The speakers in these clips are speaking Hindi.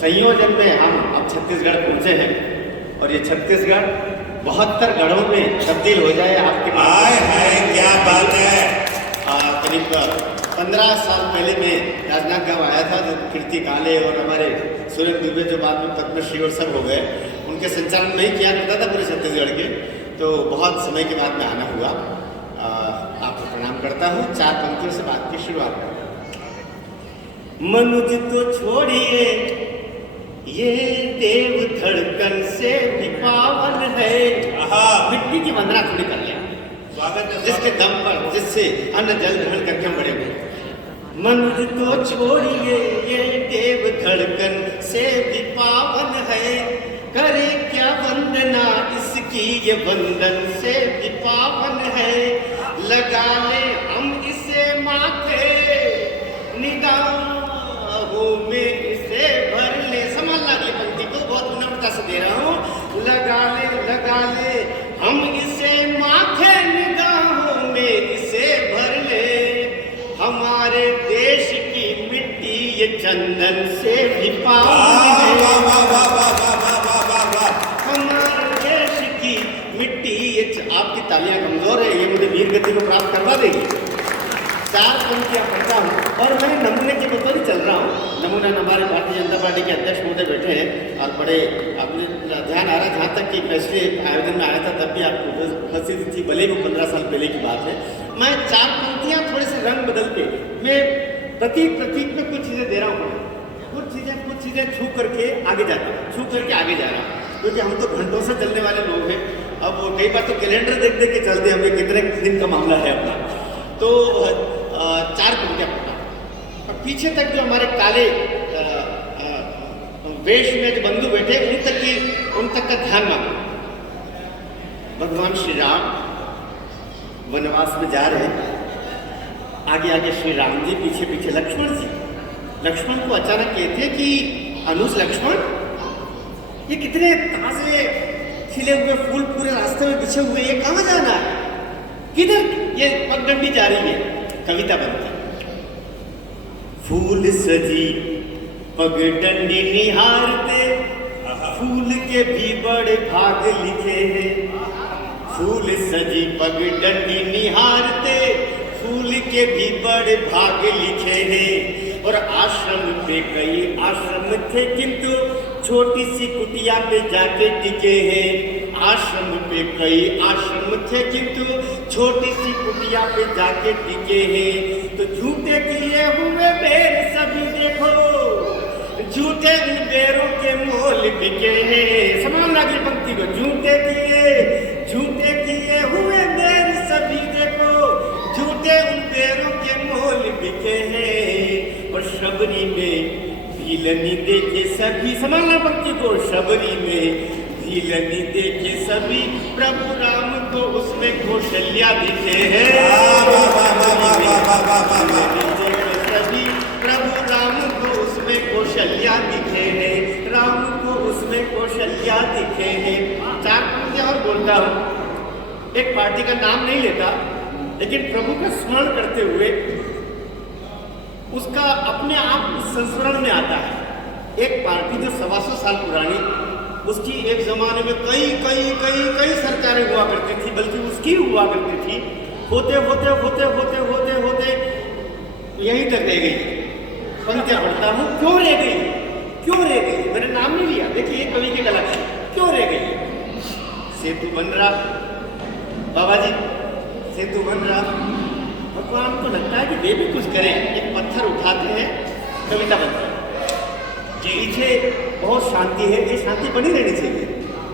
संयोजन में हम अब छत्तीसगढ़ पहुंचे हैं और ये छत्तीसगढ़ 72 गढ़ों में तब्दील हो जाए आपके हाय हाय क्या बात है। करीब 15 साल पहले मैं राजनांदगांव आया था, जो कीर्ति काले और हमारे सुरेंद्र दुबे जो बाद में पद्मश्री और सब हो गए, उनके संचालन में ही किया करता था पूरे छत्तीसगढ़ के। तो बहुत समय के बाद में आना हुआ। आपको प्रणाम करता हूँ। 4 पंक्तियों से बात की शुरुआत। मनुज तो छोड़िए ये देव धड़कन से भी पावन है। मिट्टी की वंदना थोड़ी कर लिया, स्वागत है। जिसके दम पर, जिससे अन्न जल ग्रहण करके हम बड़े हुए। मनुज तो छोड़िए ये देव धड़कन से भी पावन है, करे क्या वंदना इसकी ये वंदन से भी पावन है। लगा ले हम इसे माथे निगाहों में इसे भर ले। संभालना ये पंक्ति को बहुत विनम्रता से दे रहा हूँ। लगा ले हम इसे माथे निगाहों में इसे भर ले। हमारे देश की मिट्टी ये चंदन से भी पावन है। हमारे देश की मिट्टी ये आपकी तालियां कमजोर है, ये मुझे वीर गति को प्राप्त करवा देगी। 4 पंक्तियां पढ़ता हूँ और मैं नमूने के बतौर ही चल रहा हूँ। नमूना हमारे भारतीय जनता पार्टी के अध्यक्ष महोदय बैठे हैं और बड़े अपने ध्यान आ रहा, जहाँ तक कि पिछले आयोजन में आया था तब भी आपको उपस्थित थी, भले वो 15 साल पहले की बात है। मैं 4 पंक्तियां थोड़े से रंग बदल के मैं प्रतीक में कुछ चीज़ें दे रहा हूँ, कुछ चीज़ें छू करके आगे जाता हूँ, छू करके आगे जा रहा हूँ, क्योंकि हम तो घंटों से चलने वाले लोग हैं। अब कई बार तो कैलेंडर देख के चलते हमें कितने दिन का मामला है अपना। तो 4 पंक्तियां पढ़ा और पीछे तक जो हमारे काले वेश में जो बंधु बैठे उन तक का ध्यान मांगो। भगवान श्री राम वनवास में जा रहे, आगे श्री राम जी, पीछे लक्ष्मण जी। लक्ष्मण को अचानक कहते कि अनुज लक्ष्मण, ये कितने ताजे खिले हुए फूल पूरे रास्ते में बिछे हुए, ये कहाँ जाना है, किधर ये पगडंडी जा रही है। कविता बनती, फूल सजी पगडंडी निहारते, फूल के भी बड़े भाग लिखे हैं। फूल सजी पगडंडी निहारते, फूल के भी बड़े भाग लिखे हैं। और आश्रम पे कई आश्रम थे, किंतु छोटी सी कुटिया पे जाके टिके हैं। आश्रम पे कई आश्रम थे, किंतु छोटी सी कुटिया पे जाके टिके हैं। तो झूठे किए हुए बेर सभी देखो, झूठे इन बेरों के मोल बिके हैं। समान आगे पंक्ति को, झूठे किए हुए बेर सभी देखो, झूठे उन बेरों के मोल बिके हैं। और शबरी में भीलनी देखे सभी, समान पंक्ति को, शबरी में भीलनी देखे सभी, प्रभु राम को उसमें कौशल्या दिखे हैं। सभी प्रभु राम को उसमें कौशल्या दिखे हैं, राम को उसमें कौशल्या दिखे हैं। 4 पंक्तियां और बोलता हूँ। एक पार्टी का नाम नहीं लेता, लेकिन प्रभु का स्मरण करते हुए उसका अपने आप संस्मरण में आता है। एक पार्टी जो 125 साल पुरानी, उसकी एक जमाने में कई सरकारें हुआ करती थी, बल्कि उसकी हुआ करती थी। होते यहीं तक रह गई। पंक्तियां पढ़ता हूँ, क्यों रह गई, मैंने नाम नहीं लिया। देखिए कवि की कला, क्यों रह गई। सेतु बन रहा, बाबा जी सेतु बन रहा, भगवान को लगता है कि वे भी कुछ करें। एक पत्थर उठाते हैं, कविता बनती है। पीछे बहुत शांति है, ये शांति बनी रहनी चाहिए।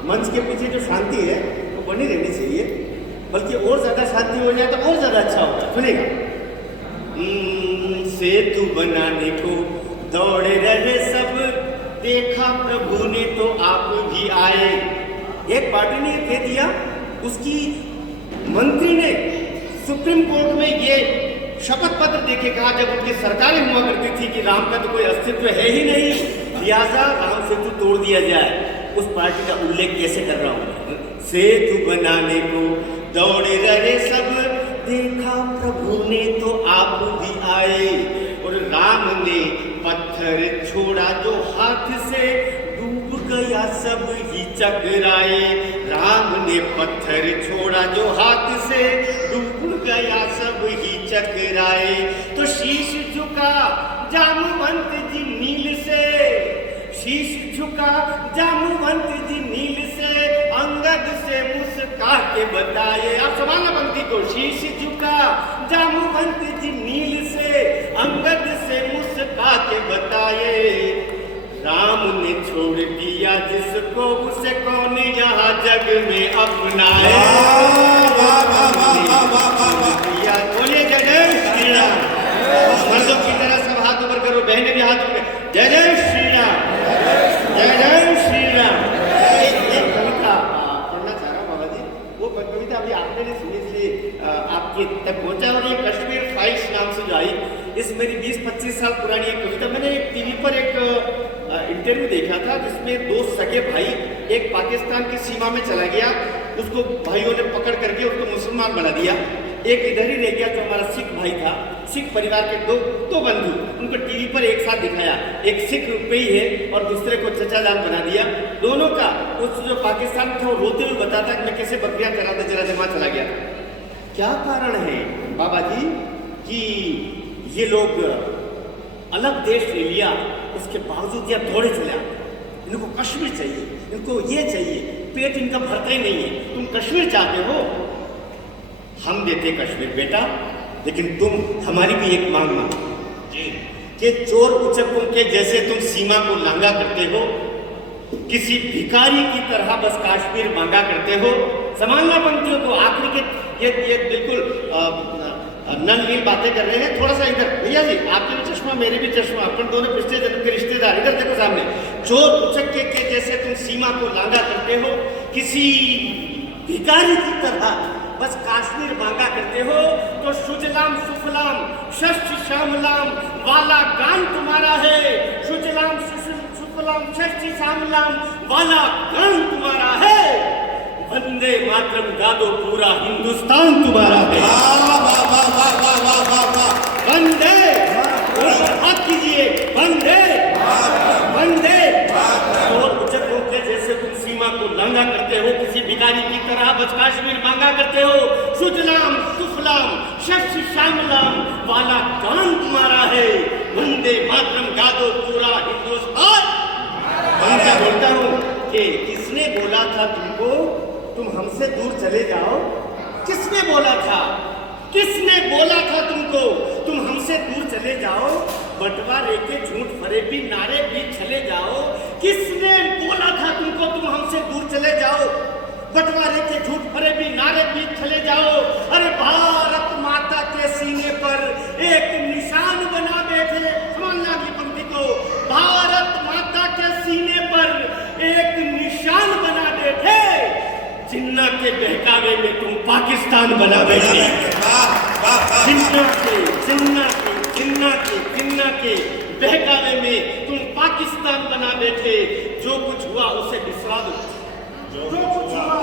मंच के पीछे जो शांति है वो बनी रहनी चाहिए, बल्कि और ज्यादा शांति हो जाए तो और ज्यादा अच्छा होगा। सुनेगा, सेतु बनाने को दौड़े रहे सब, देखा प्रभु ने तो आप भी आए। एक पार्टी ने कह दिया, उसकी मंत्री ने सुप्रीम कोर्ट में ये शपथ पत्र देके कहा, जब उनकी सरकारें हुआ करती थी कि राम का तो कोई अस्तित्व है ही नहीं, लिहाजा राम सेतु तोड़ दिया जाए। उस पार्टी का उल्लेख कैसे कर रहा हूं। सेतु बनाने को दौड़े रहे सब, देखा प्रभु ने तो आप भी आए। और राम ने पत्थर छोड़ा जो हाथ से, सब ही चकराए, राम ने पत्थर छोड़ा जो हाथ से, डूब गया सब ही चकराए। तो शीश झुका जामवंत जी नील से, शीश झुका जामवंत जी नील से, अंगद से मुस्का के बताए। आप संभालना पंक्ति को। शीश झुका जामवंत जी नील से, अंगद से मुस्का के बताए। राम ने छोड़ दिया जिसको, उसे कौन यहाँ जग में अपनाए। बोलिए जय जय श्री राम। मर्दों की तरह सब हाथ ऊपर करो, बहनें भी हाथ ऊपर। जय जय श्री राम, जय जय श्री राम। एक कविता पढ़ना चाह रहा हूँ बाबा जी। वो कविता अभी आपने नहीं सुनी, इसलिए आपके तक पहुंचा। और ये कश्मीर फाइल्स नाम से जो आई, इस मेरी 20-25 साल पुरानी एक कविता। मैंने एक टीवी पर एक इंटरव्यू देखा था जिसमें दो सगे भाई, एक पाकिस्तान की सीमा में चला गया, उसको भाइयों ने पकड़ करके उसको मुसलमान बना दिया। एक इधर ही रह गया जो हमारा सिख भाई था, सिख परिवार के दो बंधु, उनको टीवी पर एक साथ दिखाया। एक सिख रुपये है और दूसरे को चचा जान बना दिया। दोनों का उस जो पाकिस्तान था वो रोते हुए बताता कि मैं कैसे बकरियां चराते चराते वहां चला गया। क्या कारण है बाबा जी कि ये लोग अलग देश ले लिया, उसके बावजूद यह दौड़े चले आते। इनको कश्मीर चाहिए, इनको ये चाहिए, पेट इनका भरता ही नहीं है। तुम कश्मीर चाहते हो, हम देते कश्मीर बेटा, लेकिन तुम हमारी भी एक मांग मांगो कि चोर उचकों के जैसे तुम सीमा को लांगा करते हो, किसी भिखारी की तरह बस कश्मीर मांगा करते हो। समानता पंक्तियों को आखिरी के ये बिल्कुल नलनील बातें कर रहे हैं। थोड़ा सा इधर भैया जी, आपके भी चश्मा मेरे भी चश्मा, अपन दोनों पिछले जन्म के रिश्तेदार। इधर देखो सामने। चोर उचक्के के जैसे तुम सीमा को लांगा करते हो, किसी भिखारी की तरह बस कश्मीर मांगा करते हो। तो सुजलाम सुफलाम शस्य श्यामलाम वाला गान तुम्हारा है, सुजलाम सुफलाम शस्य श्यामलाम वाला गान तुम्हारा है। वंदे मातरम गा दो, पूरा हिंदुस्तान तुम्हारा है। वंदे हाथ कीजिए, वंदे वंदे। और उचकों के जैसे तुम सीमा को लांगा करते हो, किसी भिखारी की तरह बस कश्मीर मांगा करते हो। सुजलाम सुफलाम शस्य श्यामलाम वाला गान तुम्हारा है। वंदे मातरम गा दो, पूरा हिंदुस्तान। मैं क्या बोलता हूँ कि किसने बोला था तुमको तुम हमसे दूर चले जाओ? किसने बोला था? किसने बोला था तुमको तुम हमसे दूर चले जाओ? बंटवारे के झूठ फरेबी नारे भी चले जाओ। किसने बोला था तुमको तुम हमसे दूर चले जाओ? बंटवारे के झूठ फरेबी नारे भी चले जाओ। अरे भारत माता के सीने पर एक निशान बना बैठे। समझना की पंक्ति को। भारत माता के सीने पर एक निशान बना बैठे, जिन्ना के बहकावे में तुम पाकिस्तान बना बैठे। जिन्ना के बहकावे में तुम पाकिस्तान बना बैठे। जो कुछ हुआ उसे बिसरा दो, जो कुछ हुआ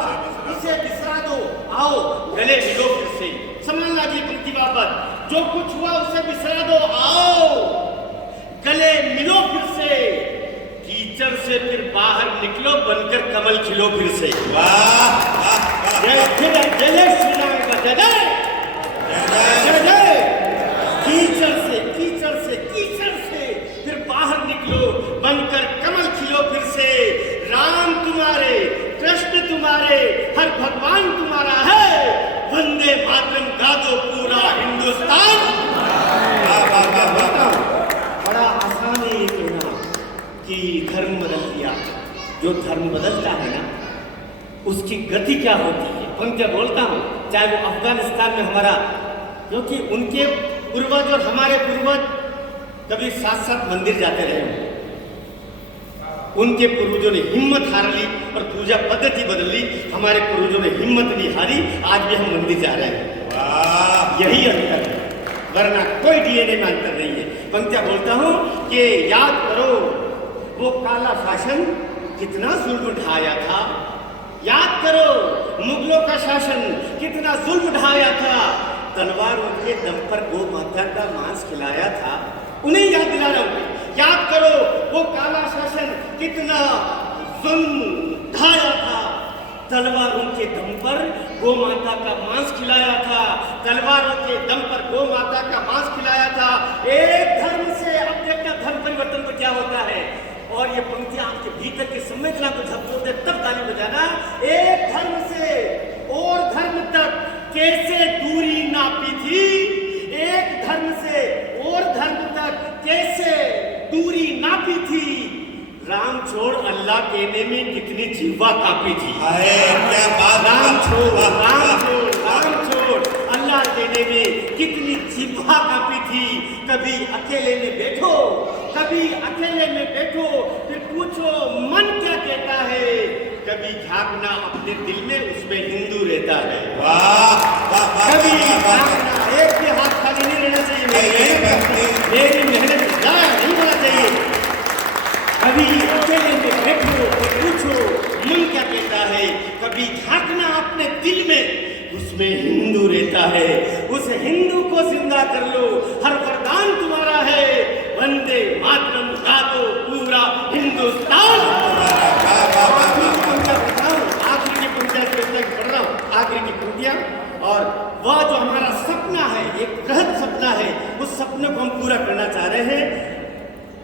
उसे बिसरा दो। आओ गले मिलो फिर से। समझना जी पंक्ति बाबत। जो कुछ हुआ उसे बिसरा दो, आओ गले मिलो फिर से। कीचड़ से फिर बाहर निकलो, बनकर कमल खिलो फिर से। जय जय श्री राम का जय जय जय। कीचड़ से फिर बाहर निकलो, बनकर कमल खिलो फिर से। राम तुम्हारे, कृष्ण तुम्हारे, हर भगवान तुम्हारा है। वंदे मातरम गा दो, पूरा हिंदुस्तान। बड़ा आसान है ये कहना कि धर्म बदल दिया। जो धर्म बदलता है ना, उसकी गति क्या होती है। पंक्तियां बोलता हूँ, चाहे वो अफगानिस्तान में हमारा, क्योंकि उनके पूर्वज और हमारे पूर्वज कभी साथ साथ मंदिर जाते रहे। उनके पूर्वजों ने हिम्मत हार ली और पूजा पद्धति बदल ली। हमारे पूर्वजों ने हिम्मत नहीं हारी, आज भी हम मंदिर जा रहे हैं। यही अंतर है, वरना कोई डीएनए में अंतर नहीं है। पंक्तियां बोलता हूँ कि याद करो वो काला शासन कितना जुल्म ढाया था। याद करो मुगलों का शासन कितना जुल्म ढाया था। तलवार उनके दम पर गौ माता का मांस खिलाया था। उन्हें याद दिला रहा हूं। याद करो वो काला शासन कितना जुल्म ढाया था, तलवारों के दम पर गौ माता का मांस खिलाया था, तलवारों के दम पर गौ माता का मांस खिलाया था। एक धर्म से अब देखना धर्म परिवर्तन तो क्या होता है। और ये पंक्तियां आपके भीतर की संवेदना को झकझोरते तब ताली बजाना। एक धर्म से और धर्म तक कैसे दूरी नापी थी, एक धर्म से और धर्म तक कैसे दूरी नापी थी, राम छोड़ अल्लाह कहने में कितनी जिह्वा कापी थी। अरे क्या बात, राम छोड़ अल्लाह कहने में कितनी जिह्वा कापी थी। कभी अकेले में बैठो, कभी अकेले में बैठो, फिर पूछो मन क्या कहता है, कभी झांकना अपने दिल में, उसमें हिंदू रहता है। वाह वाह वाह, कभी वाह, वाह, झांकना, एक भी हाथ खाली नहीं रहना चाहिए, मेरी मेहनत जाया नहीं होना चाहिए। कभी अकेले में बैठो और पूछो मन क्या कहता है, कभी झांकना अपने दिल में, उसमें हिंदू रहता है। उस हिंदू को जिंदा कर लो, हर वरदान तुम्हारा है। वंदे मातरम गा दो पूरा हिंदुस्तान। आखिरी की पंक्तियां पढ़ रहा हूँ, आखिरी की पंक्तियां। और वह जो हमारा सपना है, एक बृहद सपना है, उस सपने को हम पूरा करना चाह रहे हैं।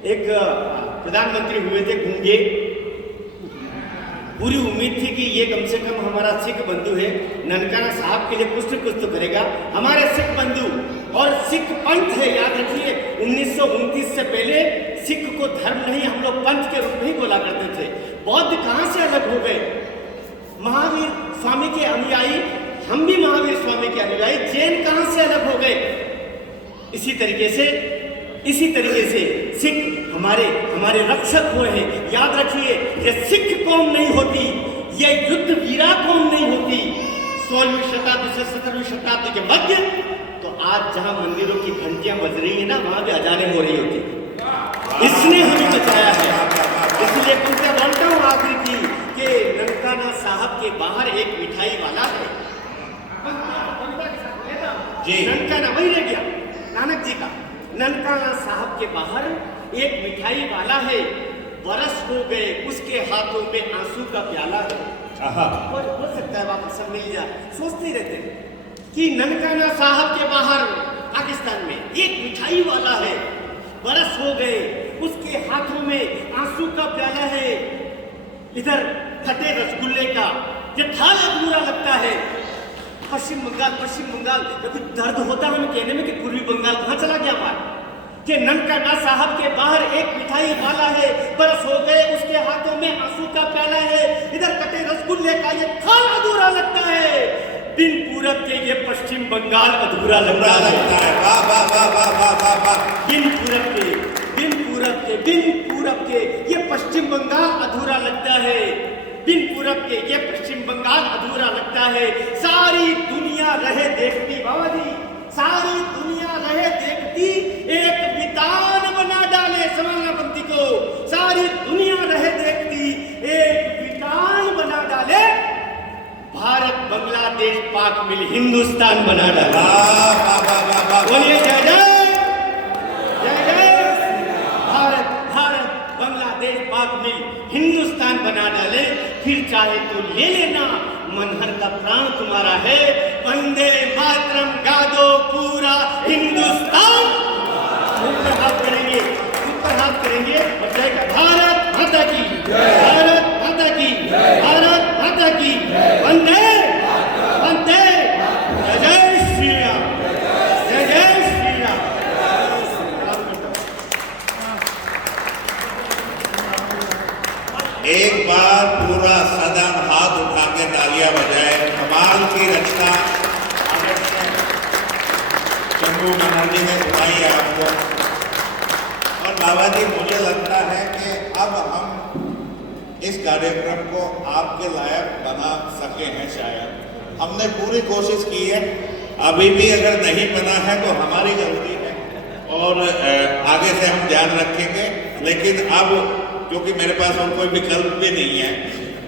एक प्रधानमंत्री हुए थे गूंगे, पूरी उम्मीद थी कि ये कम से कम हमारा सिख बंधु है, ननकाना साहब के लिए कुछ न कुछ तो करेगा। हमारे सिख बंधु और सिख पंथ है, याद रखिए 1929 से पहले सिख को धर्म नहीं, हम लोग पंथ के रूप में ही बोला करते थे। बौद्ध कहाँ से अलग हो गए, महावीर स्वामी के अनुयायी, हम भी महावीर स्वामी के अनुयायी। जैन कहाँ से अलग हो गए, इसी तरीके से सिख हमारे रक्षक हुए हैं। याद रखिए, ये सिख कौम नहीं होती, ये युद्ध वीरा कौम नहीं होती 16वीं शताब्दी से 17वीं शताब्दी के मध्य, तो आज जहां मंदिरों की घंटियां बज रही है ना, वहां भी अजानें हो रही होती। इसने हमें बचाया है। इसलिए कुछ बोलता हूँ आखिरी की कि ननकाना साहब के बाहर एक मिठाई वाला है जी। ननकाना वही रह गया, नानक जी का। ननकाना साहब के बाहर एक मिठाई वाला है, बरस हो गए उसके हाथों में आंसू का प्याला है। और हो सकता है वापस सब मिल जाए, सोचते ही रहते हैं कि ननकाना साहब के बाहर पाकिस्तान में एक मिठाई वाला है, बरस हो गए उसके हाथों में आंसू का प्याला है। इधर फटे रसगुल्ले का ये थाल अधूरा लगता है। पश्चिम बंगाल कभी दर्द होता है हमें कहने में कि पूर्वी बंगाल कहाँ चला गया बात, कि ननकाना साहब के बाहर एक मिठाई वाला है, बरस हो गए उसके हाथों में आंसू का प्याला है। इधर कटे रसगुल्ले का ये थाल अधूरा लगता है, दिन पूरब के ये पश्चिम बंगाल अधूरा लगता है। वाह वाह वाह वाह वाह वाह वाह। दिन पूरब के ये पश्चिम बंगाल अधूरा लगता है, दिन पूरब के ये पश्चिम बंगाल अधूरा लगता है। सारी दुनिया रहे देखती, बाबा जी सारी दुनिया रहे देखती, एक वितान बना डाले समानापंथी को। सारी दुनिया रहे देखती, एक वितान बना डाले, भारत बांग्लादेश पाक मिल हिंदुस्तान बना डाला। बोलिए जय जय भारत बांग्लादेश पाक मिल हिंदुस्तान बना डाले। फिर चाहे तो ले लेना, मनहर का प्राण तुम्हारा है। वंदे मातरम गा दो पूरा हिंदुस्तान। ऊपर हाथ करेंगे और जय का भारत माता की, भारत माता की, भारत माता की। वंदे वंदे जय जय श्री राम, जय जय श्री राम। एक बार पूरा सदन हाथ उठा के तालियां बजाए। कमाल की रचना चंदू मनाली ने सुनाई है आपको। और बाबा जी, मुझे लगता है कि अब हम इस कार्यक्रम को आपके लायक बना सके हैं। शायद हमने पूरी कोशिश की है, अभी भी अगर नहीं बना है तो हमारी गलती है और आगे से हम ध्यान रखेंगे। लेकिन अब क्योंकि मेरे पास और कोई विकल्प भी नहीं है,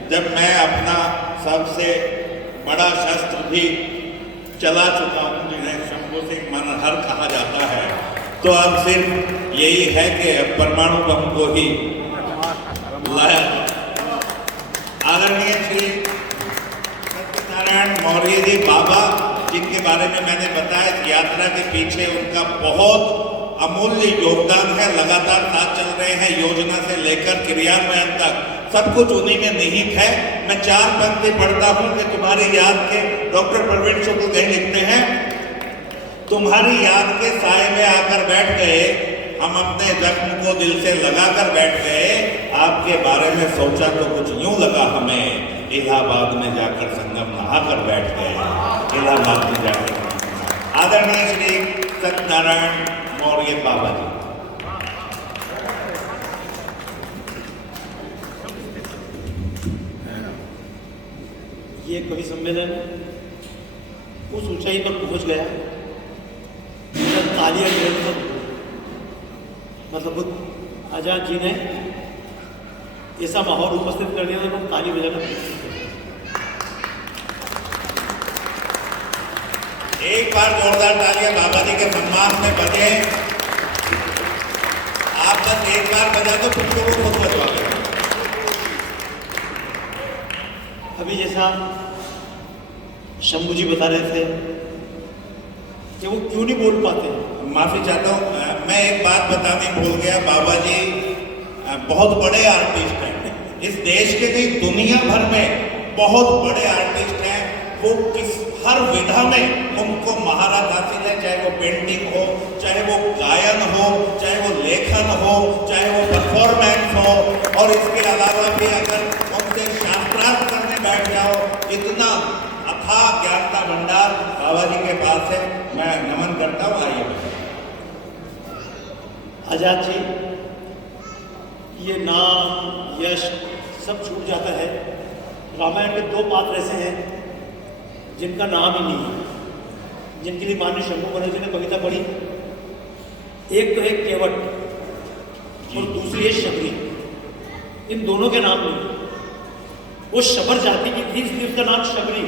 जब मैं अपना सबसे बड़ा शस्त्र भी चला चुका हूँ, जिन्हें शंभू सिंह मनहर कहा जाता है, तो अब सिर्फ यही है कि परमाणु बम को ही लाया। मोदी जी बाबा जिनके बारे में मैंने बताया, यात्रा के पीछे उनका बहुत अमूल्य योगदान है। लगातार साथ चल रहे हैं, योजना से लेकर क्रियान्वयन तक सब कुछ उन्हीं में निहित है। मैं 4 पंक्ति पढ़ता हूं कि तुम्हारी याद के, डॉक्टर प्रवीण शुक्ल कहीं लिखते हैं, तुम्हारी याद के साए में आकर बैठ गए, हम अपने जख्म को दिल से लगाकर बैठ गए, आपके बारे में सोचा तो कुछ यूं लगा हमें, इलाहाबाद में जाकर संगम नहाकर बैठ गए, इलाहाबाद में जाकर। आदरणीय श्री सत्यनारायण मौर्य बाबा जी। ये कवि सम्मेलन उस ऊंचाई पर पहुंच गया जब तालियां निरंतर, मतलब आजाद जी ने ऐसा माहौल उपस्थित कर दिया तो ताली बजाना। एक बार जोरदार तालियां बाबा जी के सम्मान में बजे। आप बस एक बार बजा तो फिर तो वो खुद बजवा दें। अभी जैसा शंभू जी बता रहे थे कि वो क्यों नहीं बोल पाते। माफी चाहता हूँ, मैं एक बात बताने भूल गया। बाबा जी बहुत बड़े आर्टिस्ट हैं, इस देश के नहीं दुनिया भर में बहुत बड़े आर्टिस्ट हैं। वो हर विधा में उनको महारत हासिल है, चाहे वो पेंटिंग हो, चाहे वो गायन हो, चाहे वो लेखन हो, चाहे वो परफॉर्मेंस हो। और इसके अलावा भी अगर उनसे शास्त्रार्थ करने बैठ जाओ, इतना अथाह ज्ञान का भंडार बाबा जी के पास है। मैं नमन करता हूँ। आइए आजाद जी, ये नाम यश सब छूट जाता है। रामायण के 2 पात्र ऐसे हैं जिनका नाम ही नहीं है, जिनके लिए माननीय शंभू बनर्जी ने कविता पढ़ी। एक तो है केवट और दूसरी है शबरी। इन दोनों के नाम नहीं। वो शबर जाति की थी इसलिए उसका नाम शबरी,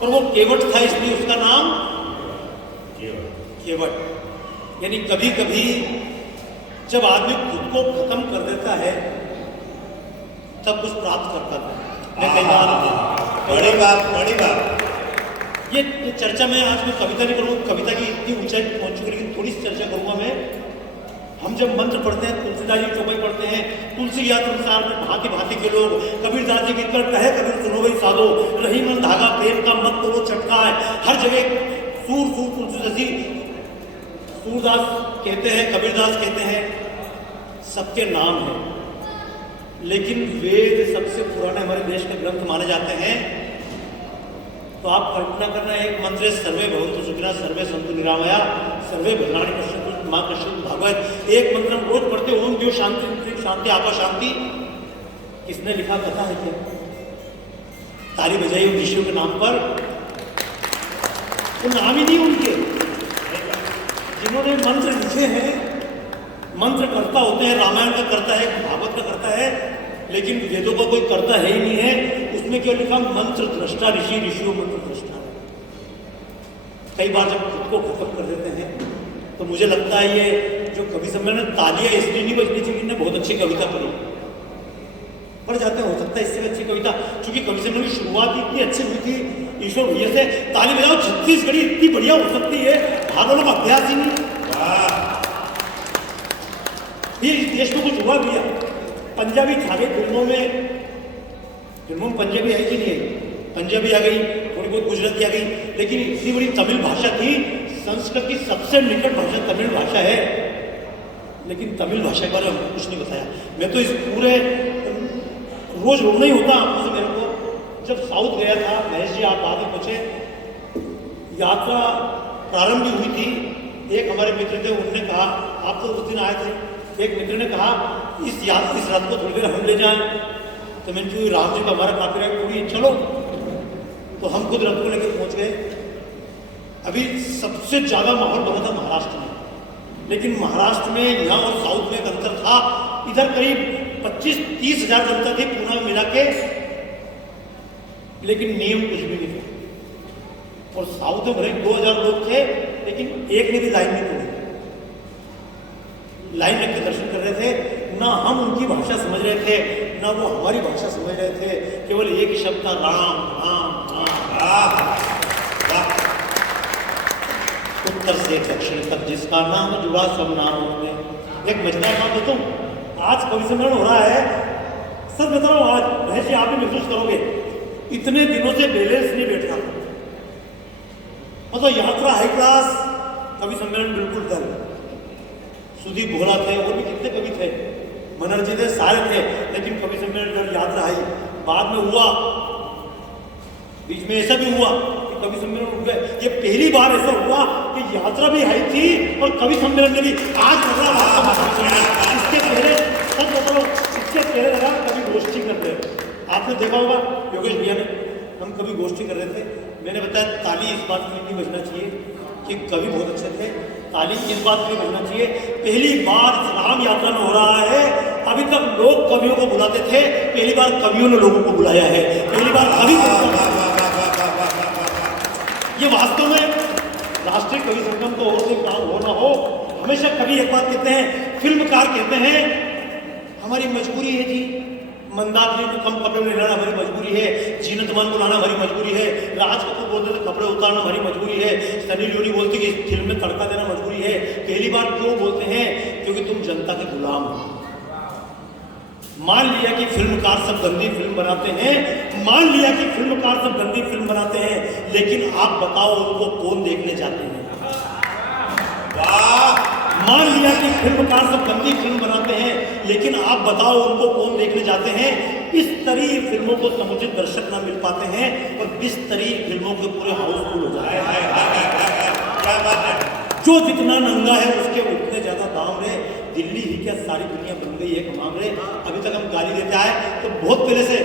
और वो केवट था इसलिए उसका नाम केवट। यानी कभी कभी जब आदमी खुद को खत्म कर देता है तब कुछ प्राप्त करता था। मैं कई बार बड़ी बात ये चर्चा में आज मैं कविता नहीं करूँगा, कविता की इतनी ऊंचाई पहुंच चुकी, लेकिन थोड़ी सी चर्चा करूंगा मैं। हम जब मंत्र पढ़ते हैं, तुलसीदास जी चौपाई पढ़ते हैं, तुलसी याद अनुसार में भांति भांति के लोग, कबीरदास जी गिर कर कहे कबीर सुनो भाई साधो, रही मन धागा प्रेम का मत तो वो चटका है। हर जगह सूर सूर तुलसीदास जी, सूरदास कहते हैं, कबीरदास कहते हैं, सबके नाम है। लेकिन वेद सबसे पुराने हमारे देश के ग्रंथ माने जाते हैं। तो आप कल्पना करना, एक मंत्र है सर्वे भवन्तु सुखिनः सर्वे सन्तु निरामया सर्वे भद्राणि पश्यन्तु मां पश्यन्तु भागवत। एक मंत्र हम रोज पढ़ते, ओम द्यो शांति शांति आपा शांति। किसने लिखा पता है क्या? ताली बजाई ऋषियों के नाम पर। वो नाम ही नहीं उनके, जिन्होंने मंत्र लिखे हैं। मंत्र करता होते हैं, रामायण का करता है, भागवत का करता है, लेकिन वेदों का कोई करता है ही नहीं है। उसमें क्या लिखा? मंत्र दृष्टा ऋषि, ऋषियों मंत्र दृष्टा। कई बार जब खुद को खत्म कर देते हैं तो मुझे लगता है ये जो कवि सम्मेलन, तालियां इसलिए नहीं बजनी चाहिए, इन्होंने बहुत अच्छी कविता पढ़ी, पढ़ जाते हैं। हो सकता है इससे अच्छी कविता, क्योंकि कवि सम्मेलन की शुरुआत इतनी अच्छी हुई थी ईश्वर भैया से, ताली बजाओ छत्तीसगढ़ी इतनी बढ़िया हो सकती है, भागों का अभ्यास ही नहीं। ये इस देश में कुछ हुआ भी है। पंजाबी छा गई फिल्मों में पंजाबी आई कि नहीं आई? पंजाबी आ गई, थोड़ी बहुत गुजराती आ गई, लेकिन इतनी बड़ी तमिल भाषा थी। संस्कृत की सबसे निकट भाषा तमिल भाषा है, लेकिन तमिल भाषा के बारे में हमको कुछ नहीं बताया। मैं तो इस पूरे रोज रोना ही होता आपको से। मेरे को जब साउथ गया था, महेश जी आप आगे पूछे, यात्रा प्रारंभ भी हुई थी। एक हमारे मित्र थे, उन्होंने कहा, आप तो उस दिन आए थे, एक मित्र ने कहा इस रथ को थोड़ी देर हम ले जाएं। तो मैंने जो राम जी का हमारा कॉपीराइट पूरी, चलो। तो हम खुद रथ को लेकर पहुंच गए। अभी सबसे ज्यादा माहौल बना था महाराष्ट्र में, लेकिन महाराष्ट्र में यहाँ और साउथ में एक अंतर था। इधर करीब 25-30 हजार जनता थी पूना मिला के, लेकिन नियम कुछ भी नहीं थे। और साउथ में भले 2000 लोग थे, लेकिन एक ने भी लाइन नहीं तोड़ी। लाइन में दर्शन कर रहे थे, ना हम उनकी भाषा समझ रहे थे, ना वो हमारी भाषा समझ रहे थे। केवल एक ही शब्द था, राम राम राम। वाह वाह। उत्तर से दक्षिण तक जिसका नाम जुड़ा सब नामों में। एक मजेदार बात बताऊं, आज कवि सम्मेलन हो रहा है, सच बता रहा हूं, आज महेश जी आप भी महसूस करोगे, इतने दिनों से बैलेंस नहीं बैठ रहा था। मतलब यात्रा हाई क्लास, कवि सम्मेलन बिल्कुल डल। सुदीप भोला थे, और भी कितने कवि थे, बनर्जी थे, सारे थे, लेकिन कवि सम्मेलन डल, यात्रा आई। बाद में हुआ, बीच में ऐसा भी हुआ कि कवि सम्मेलन उठ गए। ये पहली बार ऐसा हुआ कि यात्रा भी हाई थी और कवि सम्मेलन में भी आज इसके पहले सच बताओ, इसके पहले लगा कवि गोष्ठी कर रहे। आपने देखा होगा योगेश भैया ने, हम कभी गोष्ठी कर रहे थे, मैंने बताया ताली इस बात के लिए बजना चाहिए कि कवि बहुत अच्छे थे, ताली इस बात के लिए बजना चाहिए पहली बार राम यात्रा में हो रहा है। अभी तक लोग कवियों को बुलाते थे, पहली बार कवियों ने लोगों को बुलाया है, पहली बार कवि ये वास्तव में राष्ट्रीय कवि संगम को और से काम हो ना हो, हमेशा कवि एक बात कहते हैं, फिल्मकार कहते हैं हमारी मजबूरी है जी, मंदाकिनी को कम कपड़े में लाना हमारी मजबूरी है, जीनत मान को लाना हमारी मजबूरी है, राज कपूर बोलते थे कपड़े उतारना हमारी मजबूरी है, सनी लियोनी बोलती कि फिल्म में तड़का देना मजबूरी है। पहली बार क्यों बोलते हैं? क्योंकि तुम जनता के गुलाम हो। मान लिया कि फिल्मकार सब गंदी फिल्म बनाते हैं, मान लिया कि फिल्मकार सब गंदी फिल्म बनाते हैं, लेकिन आप बताओ उनको कौन देखने जाते हैं? मान लिया कि फिल्मकार सब गंदी फिल्म बनाते हैं, लेकिन आप बताओ उनको कौन देखने जाते हैं? इस तरी फिल्मों को समुचित दर्शक ना मिल पाते हैं और इस तरी फिल्मों के पूरे हाउसफुल हो जाते हैं। जो जितना नंगा है उसके उतने ज्यादा दाम रे। दिल्ली ही क्या सारी दुनिया बन गई है कमाम रे। अभी तक हम गाली देते आए तो बहुत पहले से,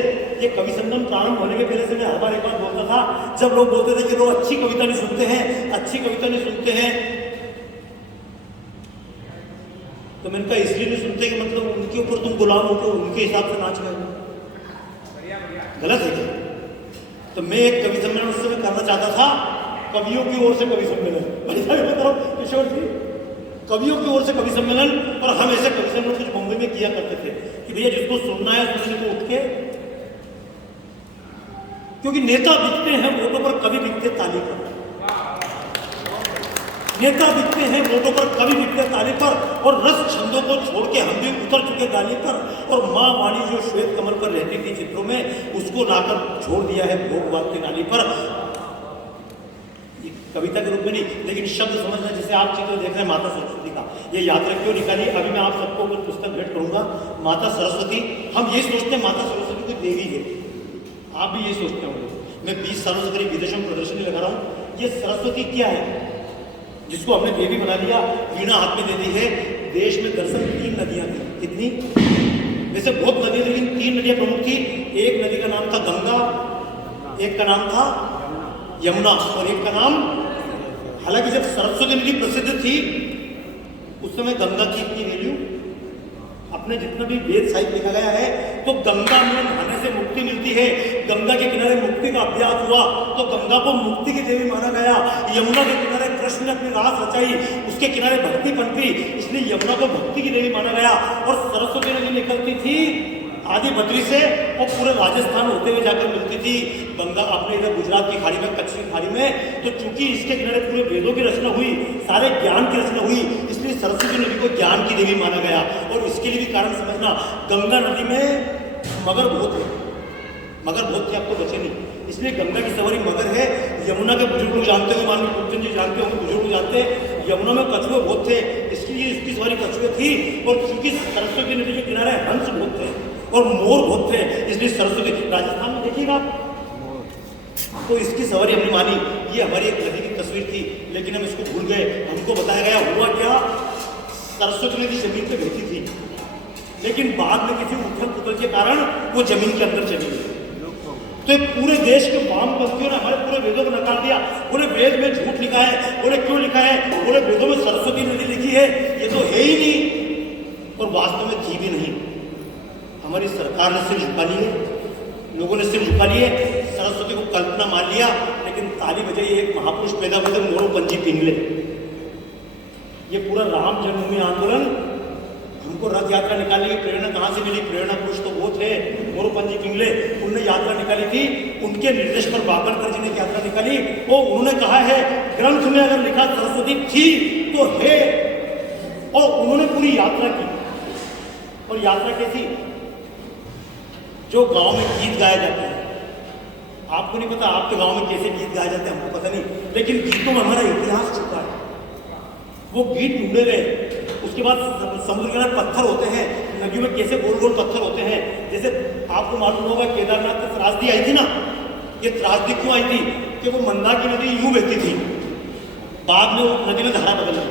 ये कवि संगम प्रारंभ होने के पहले से मैं हर बार एक बार बोलता था, जब लोग बोलते थे कि लोग अच्छी कविता नहीं सुनते हैं, अच्छी कविता नहीं सुनते हैं, तो मैंने कहा इसलिए नहीं सुनते कि मतलब उनके ऊपर तुम गुलाम होकर उनके हिसाब से नाच गए, गलत है क्या? तो मैं एक कवि सम्मेलन उस समय करना चाहता था, कवियों की ओर से कवि सम्मेलन, बताओ किशोर जी, कवियों की ओर से कवि सम्मेलन। और हम ऐसे कवि सम्मेलन कुछ मुंबई में किया करते थे कि भैया जिसको सुनना है सुनने को उठ के, क्योंकि नेता बिकते हैं वोटों पर, कवि बिकते ताली पर। नेता बिकते हैं वोटों पर, कवि बिकते ताली पर, और रस छंदों को छोड़ के हम भी उतर चुके गाली पर। और माँ वाणी जो श्वेत कमल पर रहती थी चित्रों में, उसको लाकर छोड़ दिया है भोगवाद की नाली पर। कविता के रूप में नहीं, लेकिन शब्द समझना, जैसे आप चित्र देख रहे हैं माता सरस्वती का, ये यात्रा क्यों निकाली? अभी मैं आप सबको कुछ पुस्तक भेंट करूंगा, माता सरस्वती। हम ये सोचते हैं माता सरस्वती कोई देवी है, आप भी ये सोचते होंगे। मैं 20 सालों से करीब विदेशों में प्रदर्शनी लगा रहा हूँ। ये सरस्वती क्या है जिसको हमने देवी बना लिया, वीणा हाथ में दे दी है? देश में दरअसल 3 नदियां थी। कितनी? वैसे बहुत नदियां, लेकिन 3 नदियां प्रमुख थी। एक नदी का नाम था गंगा, एक का नाम था यमुना, और एक का नाम, हालांकि जब सरस्वती नदी प्रसिद्ध थी उस समय गंगा की इतनी वैल्यू, अपने जितना भी वेद साहित्य लिखा गया है तो गंगा में नहाने से मुक्ति मिलती है, गंगा के किनारे मुक्ति का अभ्यास हुआ तो गंगा को मुक्ति की देवी माना गया। यमुना के किनारे कृष्ण ने अपनी रास रचाई, उसके किनारे भक्ति पनपी, इसलिए यमुना को भक्ति की देवी माना गया। और सरस्वती नदी निकलती थी आदि बद्री से और पूरे राजस्थान होते हुए जाकर मिलती थी गंगा अपने इधर गुजरात की खाड़ी में, कच्छ की खाड़ी में। तो चूंकि इसके किनारे पूरे वेदों की रचना हुई, सारे ज्ञान की रचना हुई, इसलिए सरस्वती नदी को ज्ञान की देवी माना गया। और इसके लिए भी कारण समझना, गंगा नदी में मगर बहुत है, मगर बहुत थे, आपको बचे नहीं, इसलिए गंगा की सवारी मगर है। यमुना के बुजुर्ग लोग जानते हो, माननीय कुंचन जी जानते होंगे, बुजुर्ग लोग जानते हैं, यमुना में कछुए बहुत थे, इसलिए इसकी सवारी कछुए थी। और चूंकि सरस्वती नदी के किनारे हंस बहुत थे और मोर बहुत थे, इसलिए सरस्वती, राजस्थान में देखिएगा तो इसकी सवारी हमने मानी। ये हमारी एक नदी की तस्वीर थी, लेकिन हम इसको भूल गए। हमको बताया गया हुआ क्या, सरस्वती नदी जमीन पे बहती थी, लेकिन बाद में किसी उथल पुथल के कारण वो जमीन के अंदर चली गई। तो पूरे देश के वामपंथियों ने हमारे पूरे वेदों को नकार दिया, बोले वेद में झूठ लिखा है। बोले क्यों लिखा है? बोले वेदों में सरस्वती नदी लिखी है, ये तो है ही नहीं, और वास्तव में थी भी नहीं। हमारी सरकार ने सिर झुका लिए, लोगों ने सिर झुका लिए, सरस्वती को कल्पना मान लिया, लेकिन ताली बजाई, एक महापुरुष पैदा हुए थे, मोरो पंजी पिंगले। ये पूरा राम जन्मभूमि आंदोलन, हमको रथ यात्रा निकालने की प्रेरणा कहाँ से मिली? प्रेरणा पुरुष तो वो थे मोरोपंजी पिंगले, उनने यात्रा निकाली थी। उनके निर्देश पर वाकणकर जी ने यात्रा निकाली। वो उन्होंने कहा है ग्रंथ में अगर लिखा सरस्वती थी तो है, और उन्होंने पूरी यात्रा की। और यात्रा कैसी? जो गांव में गीत गाए जाते हैं, आपको नहीं पता आपके गांव में कैसे गीत गाए जाते हैं, हमको पता नहीं, लेकिन गीतों में हमारा इतिहास छुपा है। वो गीत ढूंढे गए। उसके बाद समुद्र किनारे पत्थर होते हैं, नदियों में कैसे गोल गोल पत्थर होते हैं। जैसे आपको मालूम होगा केदारनाथ में त्रासदी आई थी ना, ये त्रासदी क्यों आई थी कि वो मंदाकिनी नदी यूं बहती थी, बाद में वो नदी ने धारा बदल ली,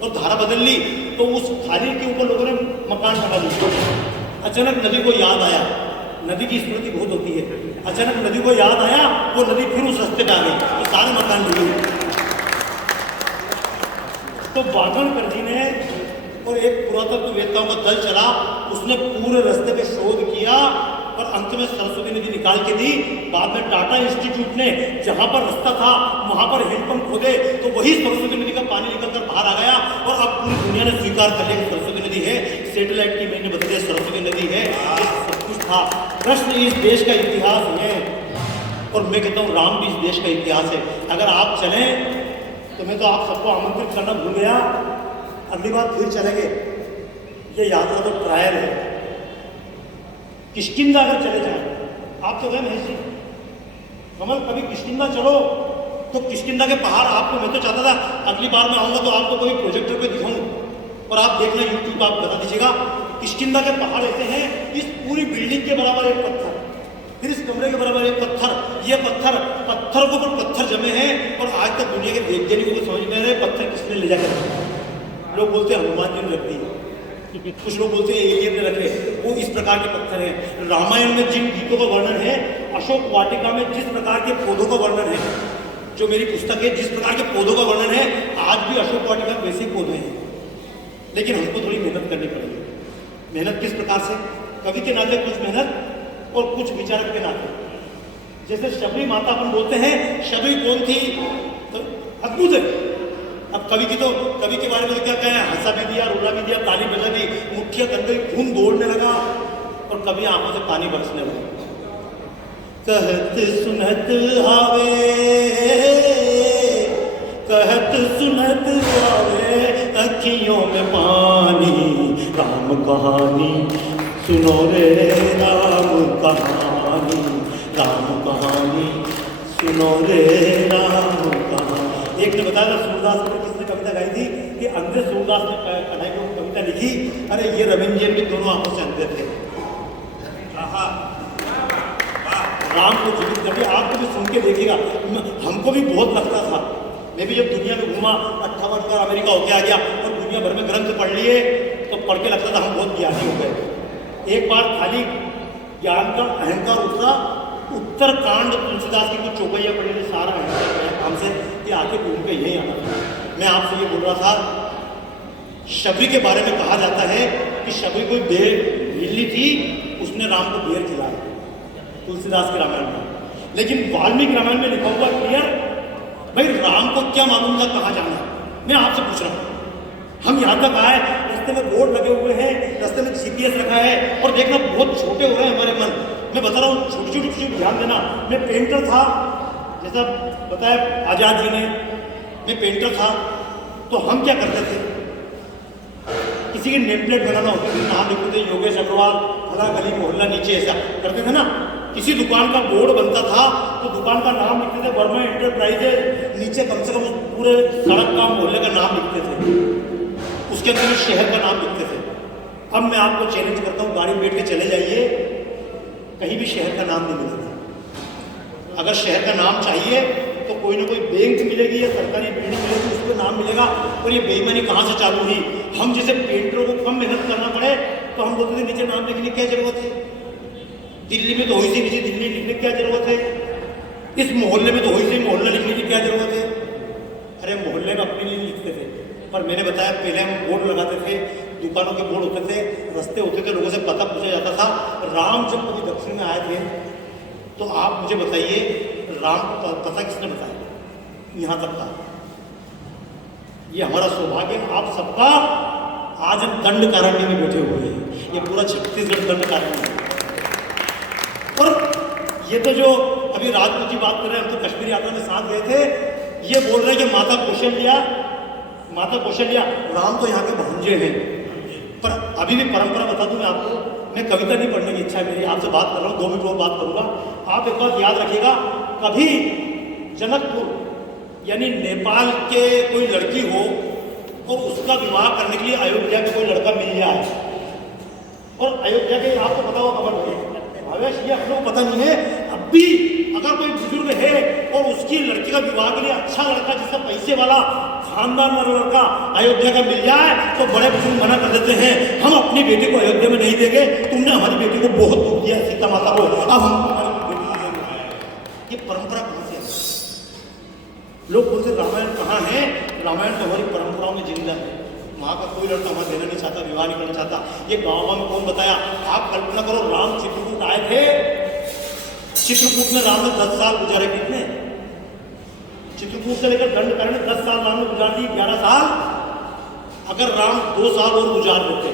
और धारा बदल ली तो उस खाली के ऊपर लोगों ने मकान बना लिए। अचानक नदी को याद आया, नदी की स्मृति बहुत होती है, अचानक नदी को याद आया, वो नदी फिर उस रास्ते पे आ गई, तो सारे मकान डूब गए। तो वाकणकर जी ने और एक पुरातत्व वेत्ताओं का दल चला, उसने पूरे रास्ते पे शोध किया और अंत में सरस्वती नदी निकाल के दी। बाद में टाटा इंस्टीट्यूट ने जहां पर रास्ता था वहां पर हैंडपंप खोदे तो वही सरस्वती नदी का पानी निकलकर बाहर आ गया, और अब पूरी दुनिया ने स्वीकार कर लिया कि सरस्वती नदी है। सैटेलाइट की मैंने बता दिया सरस्वती नदी है, सब कुछ था। प्रश्न इस देश का इतिहास है, और मैं कहता हूँ राम भी इस देश का इतिहास है। अगर आप चलें तो मैं तो आप सबको आमंत्रित करना भूल गया, अगली बार फिर चलेंगे। ये यात्रा तो ट्रायल है। किष्किंधा अगर चले जाए, आप तो गए महेश जी, कमल कभी किष्किंधा चलो तो किष्किंधा के पहाड़ आपको, मैं तो चाहता था अगली बार मैं आऊँगा तो आपको कोई प्रोजेक्टर पे दिखाऊँ और आप देखना, यूट्यूब आप बता दीजिएगा। किष्किंधा के पहाड़ ऐसे हैं, इस पूरी बिल्डिंग के बराबर एक पत्थर, फिर इस कमरे के बराबर एक पत्थर, ये पत्थर के ऊपर पत्थर जमे हैं, और आज तक दुनिया के वैज्ञानिकों को समझ में आ रहे पत्थर किसने ले जाकर रखा। लोग बोलते हैं हनुमान जी ने रख दी, कुछ लोग बोलते हैं एलियन ने रखे। वो इस प्रकार के पत्थर हैं। रामायण में जिन गीतों का वर्णन है, अशोक वाटिका में जिस प्रकार के पौधों का वर्णन है, जो मेरी पुस्तक है जिस प्रकार के पौधों का वर्णन है, आज भी अशोक वाटिका में वैसे पौधे हैं। लेकिन हमको थोड़ी मेहनत करनी पड़ेगी। मेहनत किस प्रकार से? कवि के नाते कुछ मेहनत और कुछ विचारक के नाते। जैसे शबरी माता अपन बोलते हैं, शबरी कौन थी? तो अद्भुत है। अब कवि के बारे में तो क्या कहें, हंसा भी दिया, रोला भी दिया, ताली बजा दी, मुखिया गंदगी खून दौड़ने लगा, और कभी आंखों से पानी बरसने लगा। कहत सुनत आवे, कहत सुनत आवे, अखियों में पानी, राम कहानी सुनो रे, राम कहानी, राम कहानी सुनो रे, राम कहानी। एक ने बताया सूरदास ने किसने कविता गाई थी कि अंधे सूरदास ने कन्हैया को कविता लिखी, अरे ये रविंद्र जी भी दोनों आंखों से अंधे थे। राम को जीवित करके आपको भी सुन के देखिएगा, हमको भी बहुत लगता था। मैं भी जब दुनिया में घूमा 58 बार अमेरिका होके आ गया और दुनिया भर में ग्रंथ पढ़ लिए, तो पढ़ के लगता था हम बहुत ज्ञानी हो गए। एक बार खाली ज्ञान का अहंकार उतरा, उत्तरकांड तुलसीदास की कुछ चौपाइयाँ पढ़ी ने सारा अहंकार गया हमसे कि आके घूम के यही आना था। मैं आपसे ये बोल रहा था, शबरी के बारे में कहा जाता है कि शबरी कोई बिल्ली थी, उसने राम को बेर खिलाया, तुलसीदास के रामायण में। लेकिन वाल्मीकि रामायण में लिखा हुआ क्लियर, भाई राम को क्या मालूम था कहाँ जाना। मैं आपसे पूछ रहा हूँ, हम यहाँ तक आए, रास्ते में बोर्ड लगे हुए हैं, रास्ते में GPS रखा है, और देखना बहुत छोटे हो रहे हैं हमारे मन। मैं बता रहा हूँ छोटी छोटी चीज़ ध्यान देना। मैं पेंटर था, जैसा बताया आजाद जी ने, मैं पेंटर था, तो हम क्या करते थे, किसी की नेम प्लेट बनाना होती थी, नाम लिखते थे योगेश अग्रवाल, फला गली मोहल्ला, नीचे ऐसा करते थे ना। किसी दुकान का बोर्ड बनता था तो दुकान का नाम लिखते थे वर्मा एंटरप्राइजेज, नीचे कम से कम पूरे सड़क का मोहल्ले का नाम लिखते थे, उसके अंदर शहर का नाम लिखते थे। अब मैं आपको चैलेंज करता हूँ, गाड़ी में बैठ के चले जाइए, कहीं भी शहर का नाम नहीं मिलेगा। अगर शहर का नाम चाहिए तो कोई ना कोई बैंक मिलेगी या सरकारी बिल्डिंग मिलेगी, उसको नाम मिलेगा। और ये बेईमानी कहाँ से चालू हुई? हम जैसे पेंटरों को कम मेहनत करना पड़े तो हम बोलते थे नीचे नाम लिखने की क्या जरूरत है? दिल्ली में तो हुई थी नीचे दिल्ली लिखने की क्या जरूरत है? इस मोहल्ले में तो हुई थी मोहल्ला लिखने की क्या जरूरत है? अरे मोहल्ले में अपने लिए लिखते थे, पर मैंने बताया पहले हम बोर्ड लगाते थे, दुकानों के बोर्ड होते थे, रास्ते होते थे, लोगों से पता पूछा जाता था। राम जब कभी दक्षिण में आए थे तो आप मुझे बताइए, राम को पता किसने बताया? यहाँ तक था। ये हमारा सौभाग्य आप सबका, आज हम दंड कारण्य में बैठे हुए हैं। ये पूरा छत्तीसगढ़ दंड कारण्य है। ये तो जो अभी राजपूत जी बात कर रहे हैं, हम तो कश्मीरी यात्रा में साथ गए थे, ये बोल रहे हैं कि माता कौशल्या राम तो यहाँ के भांजे हैं। पर अभी भी परंपरा बता दूं मैं आपको, मैं कविता नहीं पढ़ने की इच्छा है मेरी, आपसे बात कर रहा हूँ, 2 मिनट और बात करूंगा। आप एक बात याद रखिएगा, कभी जनकपुर यानी नेपाल के कोई लड़की हो और उसका विवाह करने के लिए अयोध्या में कोई लड़का मिल जाए, और अयोध्या के आपको पता होगा खबर नहीं है, भावेश ये हम लोग पता नहीं है, अब भी अगर कोई बुजुर्ग है और उसकी लड़की का विवाह के लिए अच्छा लड़का जिसका पैसे वाला खानदान वाला लड़का अयोध्या का मिल जाए तो बड़े बुजुर्ग मना कर देते हैं, हम अपनी बेटी को अयोध्या में नहीं देंगे, तुमने हमारी बेटी को बहुत दुख दिया सीता माता को, अब हम ये परंपरा कहां से है? लोग बोलते रामायण कहाँ है? रामायण तो हमारी परंपराओं में जिंदा है। वहाँ का कोई लड़का वहाँ देना नहीं चाहता, विवाह नहीं करना चाहता। ये गाँव में कौन बताया? आप कल्पना करो, राम चित्रकूट आए थे, चित्रकूट में राम ने 10 साल गुजारे। कितने? चित्रकूट से लेकर दंडकारण्य 10 साल राम ने गुजार दिए, 11 साल। अगर राम 2 साल और गुजार देते,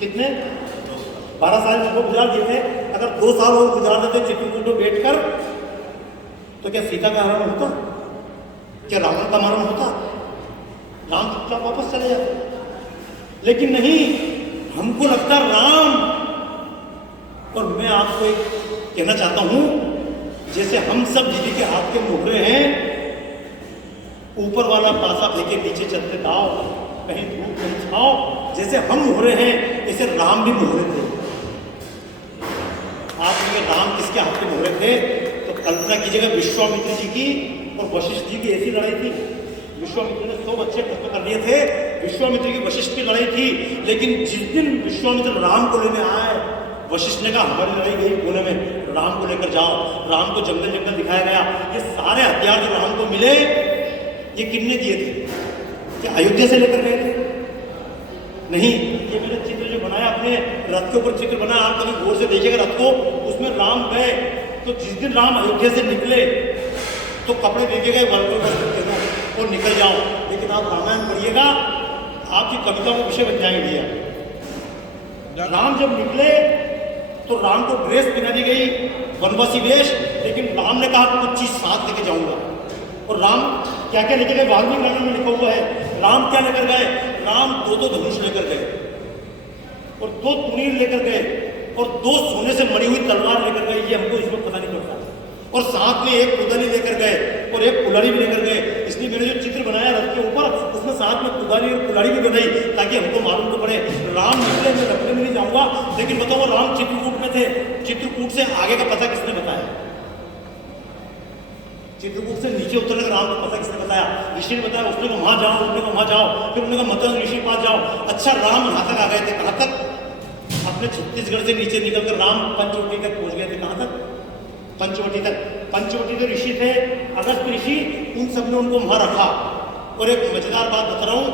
कितने? 12 साल जिनको गुजार दिए थे, अगर 2 साल और गुजार देते चित्रकूट में बैठकर, तो क्या सीता का हरण होता? क्या रावण का मरण होता? राम चुपचाप वापस चले जाते। लेकिन नहीं, हमको लगता राम, और मैं आपको एक कहना चाहता हूं, जैसे हम सब दीदी के हाथ के मोहरे हैं, ऊपर वाला पासा फेंके नीचे चलते दाव, कहीं धूप कहीं छाओ, जैसे हम मोहरे हैं ऐसे राम भी मोहरे थे। आप ये राम किसके हाथ के मोहरे थे? तो कल्पना कीजिएगा, विश्वामित्र जी की और वशिष्ठ जी की ऐसी लड़ाई थी। विश्वामित्र ने 100 बच्चे खत्म कर दिए थे, विश्वामित्र की वशिष्ठ की लड़ाई थी। लेकिन जिस दिन विश्वामित्र राम को लेने आए, वशिष्ठ ने कहा हमारी लड़ाई गई पुणे में, राम को लेकर जाओ। राम को जंगल जंगल दिखाया गया। ये सारे हथियार जो राम को मिले, ये किसने दिए थे? क्या अयोध्या से लेकर गए थे? नहीं, ये मैंने चित्र जो बनाया अपने रथ के ऊपर चित्र बनाया, आप कभी गौर से देखिएगा रथ को, उसमें राम गए। तो जिस दिन राम अयोध्या से निकले तो कपड़े देखे गए और निकल जाओ। लेकिन आप रामायण पढ़िएगा, आपकी कविता को विषय बन जाएंगे भैया। राम जब निकले तो राम को ड्रेस पहना दी गई, वनवासी वेश, लेकिन राम ने कहा कुछ चीज साथ लेके जाऊंगा। और राम क्या क्या लेके गए? वाल्मीकि रामायण में लिखा हुआ है। राम क्या लेकर गए? राम 2 धनुष लेकर गए, और 2 तुनीर लेकर गए, और 2 सोने से मड़ी हुई तलवार लेकर गए। ये हमको इसमें पता नहीं पड़ता। और साथ में एक कुदाली लेकर गए और एक कुल्हाड़ी भी लेकर गए। इसलिए मैंने जो चित्र बनाया रथ के ऊपर, उसमें साथ में कुदाली और कुल्हाड़ी भी बनाई, ताकि हमको मालूम तो पड़े राम निकले। मैं रखने में नहीं जाऊंगा, लेकिन बताओ राम चित्रकूट में थे, चित्रकूट से आगे का पता किसने बताया? चित्रकूट से नीचे उतरने का राम को पता किसने बताया? ऋषि ने बताया। उसने कहा वहां जाओ, उसने कहा वहां जाओ, फिर उन्होंने कहा मतन ऋषि के पास जाओ। अच्छा, राम यहाँ तक आ गए थे, कहाँ तक? अपने छत्तीसगढ़ से नीचे निकलकर राम पंचवटी तक पहुंच गए थे। कहाँ तक? पंचवटी तक। पंचवटी जो ऋषि थे, अगस्त ऋषि, उन सब ने उनको वहां रखा। और एक मजेदार बात बता रहा हूं,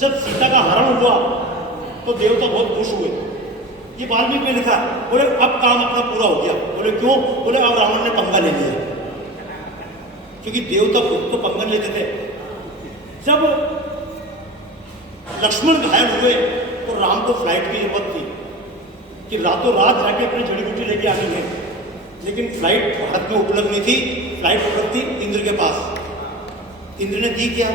जब सीता का हरण हुआ तो देवता बहुत खुश हुए। ये वाल्मीकि ने लिखा, बोले अब काम अपना पूरा हो गया। बोले क्यों? बोले अब रावण ने पंगा ले लिया। क्योंकि देवता खुद तो पंगा लेते थे। जब लक्ष्मण घायल हुए तो राम को फ्लाइट की जरूरत थी कि रातों रात जाके अपनी जड़ी बूटी लेके आनी है। लेकिन फ्लाइट भारत में उपलब्ध नहीं थी, फ्लाइट उपलब्ध थी इंद्र के पास। इंद्र ने दी क्या?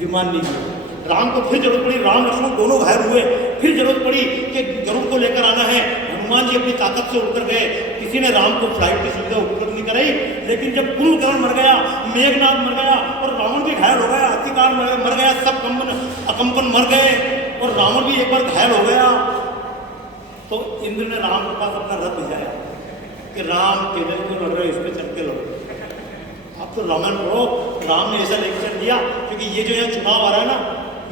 विमान नहीं दिया। राम को फिर जरूरत पड़ी, राम लक्ष्मण दोनों घायल हुए, फिर जरूरत पड़ी कि गरुड़ को लेकर आना है। हनुमान जी अपनी ताकत से उड़कर गए, किसी ने राम को फ्लाइट की सुविधा उपलब्ध नहीं कराई। लेकिन जब कुंभकर्ण मर गया, मेघनाथ मर गया और रावण भी घायल हो गया, अतिकाल मर गया, सब अकंपन मर गए और रावण भी एक बार घायल हो गया, तो इंद्र ने राम के पास अपना रथ भेजाया कि राम पैदल क्यों लड़ रहे हो, इस पर चल के लड़ो। अब तो रामायण पढ़ो, राम ने ऐसा लेक्चर दिया। क्योंकि ये जो यहाँ चुनाव आ रहा है ना,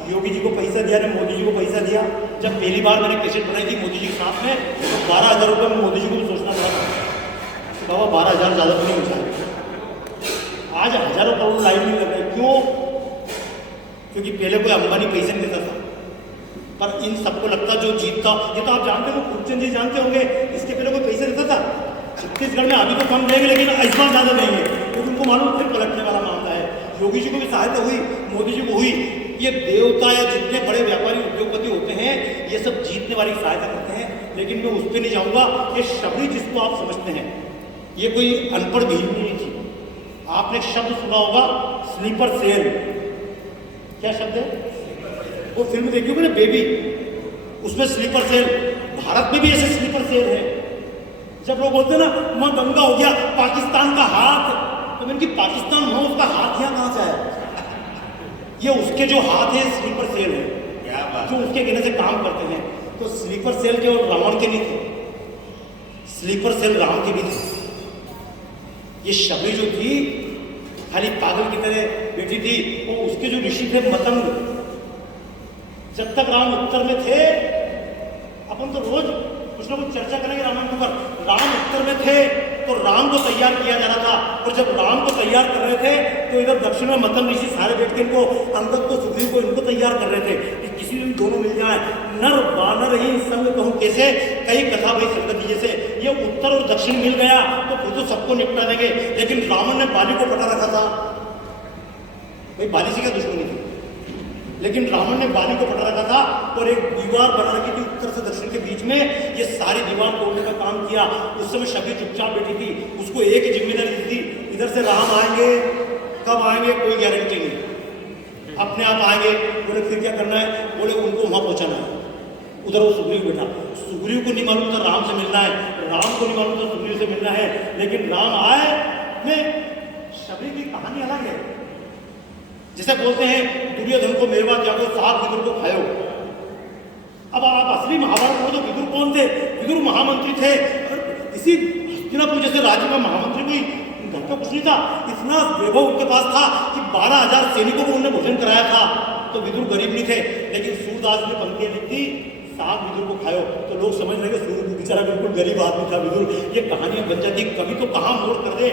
योगी जी को पैसा दिया ने मोदी जी को पैसा दिया। जब पहली बार मैंने कैसेट बनाई थी मोदी जी के साथ में, तो 12,000 रुपये में मोदी जी को भी सोचना पड़ा था। तो बाबा 12,000 ज़्यादा तो नहीं हो जाए। आज हजारों करोड़ लाइन नहीं लग रहे। क्यों? क्योंकि पहले कोई अंबानी पैसे नहीं देता था, पर इन सबको लगता जो जीतता, ये तो आप जानते हो, खूबचंद जी जानते होंगे, इसके पहले कोई पैसे देता था? छत्तीसगढ़ में अभी तो कम देंगे, लेकिन इस बार ज़्यादा देंगे, क्योंकि उनको मालूम फिर पलटने वाला मामला है। योगी जी को भी सहायता हुई, मोदी जी को हुई। ये देवता या जितने बड़े व्यापारी उद्योगपति होते हैं, ये सब जीतने वाली सहायता करते हैं। लेकिन मैं उस पर नहीं जाऊंगा। ये शबरी जिसको आप समझते हैं, ये कोई अनपढ़ गृहिणी नहीं थी। आपने एक शब्द सुना होगा, स्लीपर सेल। क्या शब्द है? वो फिल्म देखी होगी ना, बेबी, उसमें स्लीपर सेल। भारत में भी ऐसे स्लीपर सेल है। जब लोग बोलते हैं ना मां गंगा हो गया पाकिस्तान का हाथ, तो मैंने कि पाकिस्तान हुआ, उसका हाथ यहाँ कहां से आया? ये उसके जो हाथ है स्लीपर सेल है, क्या बात जो उसके कहने से काम करते हैं। तो स्लीपर सेल केवल रावण के नहीं थे, स्लीपर सेल राम के भी थे। ये शबरी जो थी खाली पागल की तरह बैठी थी। वो उसके जो ऋषि थे मतंग, जब तक राम उत्तर में थे, अपन तो रोज कुछ ना कुछ चर्चा करेंगे रामायण के ऊपर, राम उत्तर में थे तो राम को तैयार किया जा रहा था। और जब राम को तैयार कर रहे थे तो इधर दक्षिण में मतंग ऋषि सारे बैठ के इनको, अंगद को, सुग्रीव को, इनको तैयार कर रहे थे कि किसी दिन दोनों मिल जाए। नर वानर ही संग कहूं कैसे, कई कथा भाई संगति जैसे। ये उत्तर और दक्षिण मिल गया तो फिर तो सबको निपटा देंगे। लेकिन रावण ने बाली को पटा रखा था। भाई बाली से क्या दुश्मनी थी, लेकिन रावण ने बाली को पटा रखा था और एक दीवार बना रखी थी उत्तर से दक्षिण के बीच में। ये सारी दीवार तोड़ने का काम किया। उस समय शबरी चुपचाप बैठी थी, उसको एक ही जिम्मेदारी दी थी, इधर से राम आएंगे, कब आएंगे कोई गारंटी नहीं, अपने आप आएंगे। बोले फिर क्या करना है? बोले उनको वहां पहुंचाना है। उधर वो सुग्रीव बैठा, सुग्रीव को नहीं मालूम था राम से मिलना है, राम को नहीं मालूम था सुग्रीव से मिलना है। लेकिन राम आए में शबरी की कहानी अलग है। जैसे बोलते हैं दुर्योधन को मेवा त्यागो, सात विदुर को खायो। अब आप असली महाभारत में तो विदुर कौन थे? विदुर महामंत्री थे। इसी हस्तिनापुर जैसे राज्य का महामंत्री कोई घर का कुछ नहीं था। इतना वैभव उनके पास था कि 12,000 सैनिकों को उन्होंने भोजन कराया था। तो विदुर गरीब नहीं थे। लेकिन सूरदास ने पंक्तियां लिखी, सात विदुर को खायो, तो लोग समझ रहे सूर्य बेचारा बिल्कुल गरीब आदमी था विदुर। ये कहानियां बन जाती, कभी तो कहाँ मोड़ कर दे।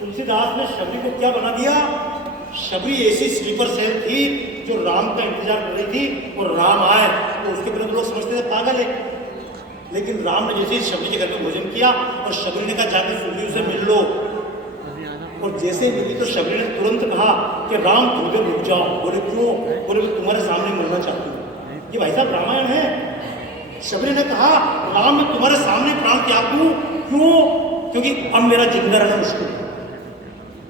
तुलसीदास ने शबरी को क्या बना दिया? शबरी ऐसी स्लीपर सेल थी जो राम का इंतजार कर रही थी। और राम आए तो उसके बिना लोग समझते थे पागल है। लेकिन राम ने जैसे ही शबरी के घर में भोजन किया और शबरी ने कहा जाकर सुग्रीव से मिल लो। और जैसे ही मिली तो शबरी ने तुरंत कहा कि राम थोड़ी देर रुक जाओ। बोले क्यों? बोले मैं तुम्हारे सामने मरना चाहती हूँ। ये भाई साहब रामायण है। शबरी ने कहा राम मैं तुम्हारे सामने प्राण त्याग दूं। क्यों? क्योंकि अब मेरा जिंदा रहना मुश्किल है।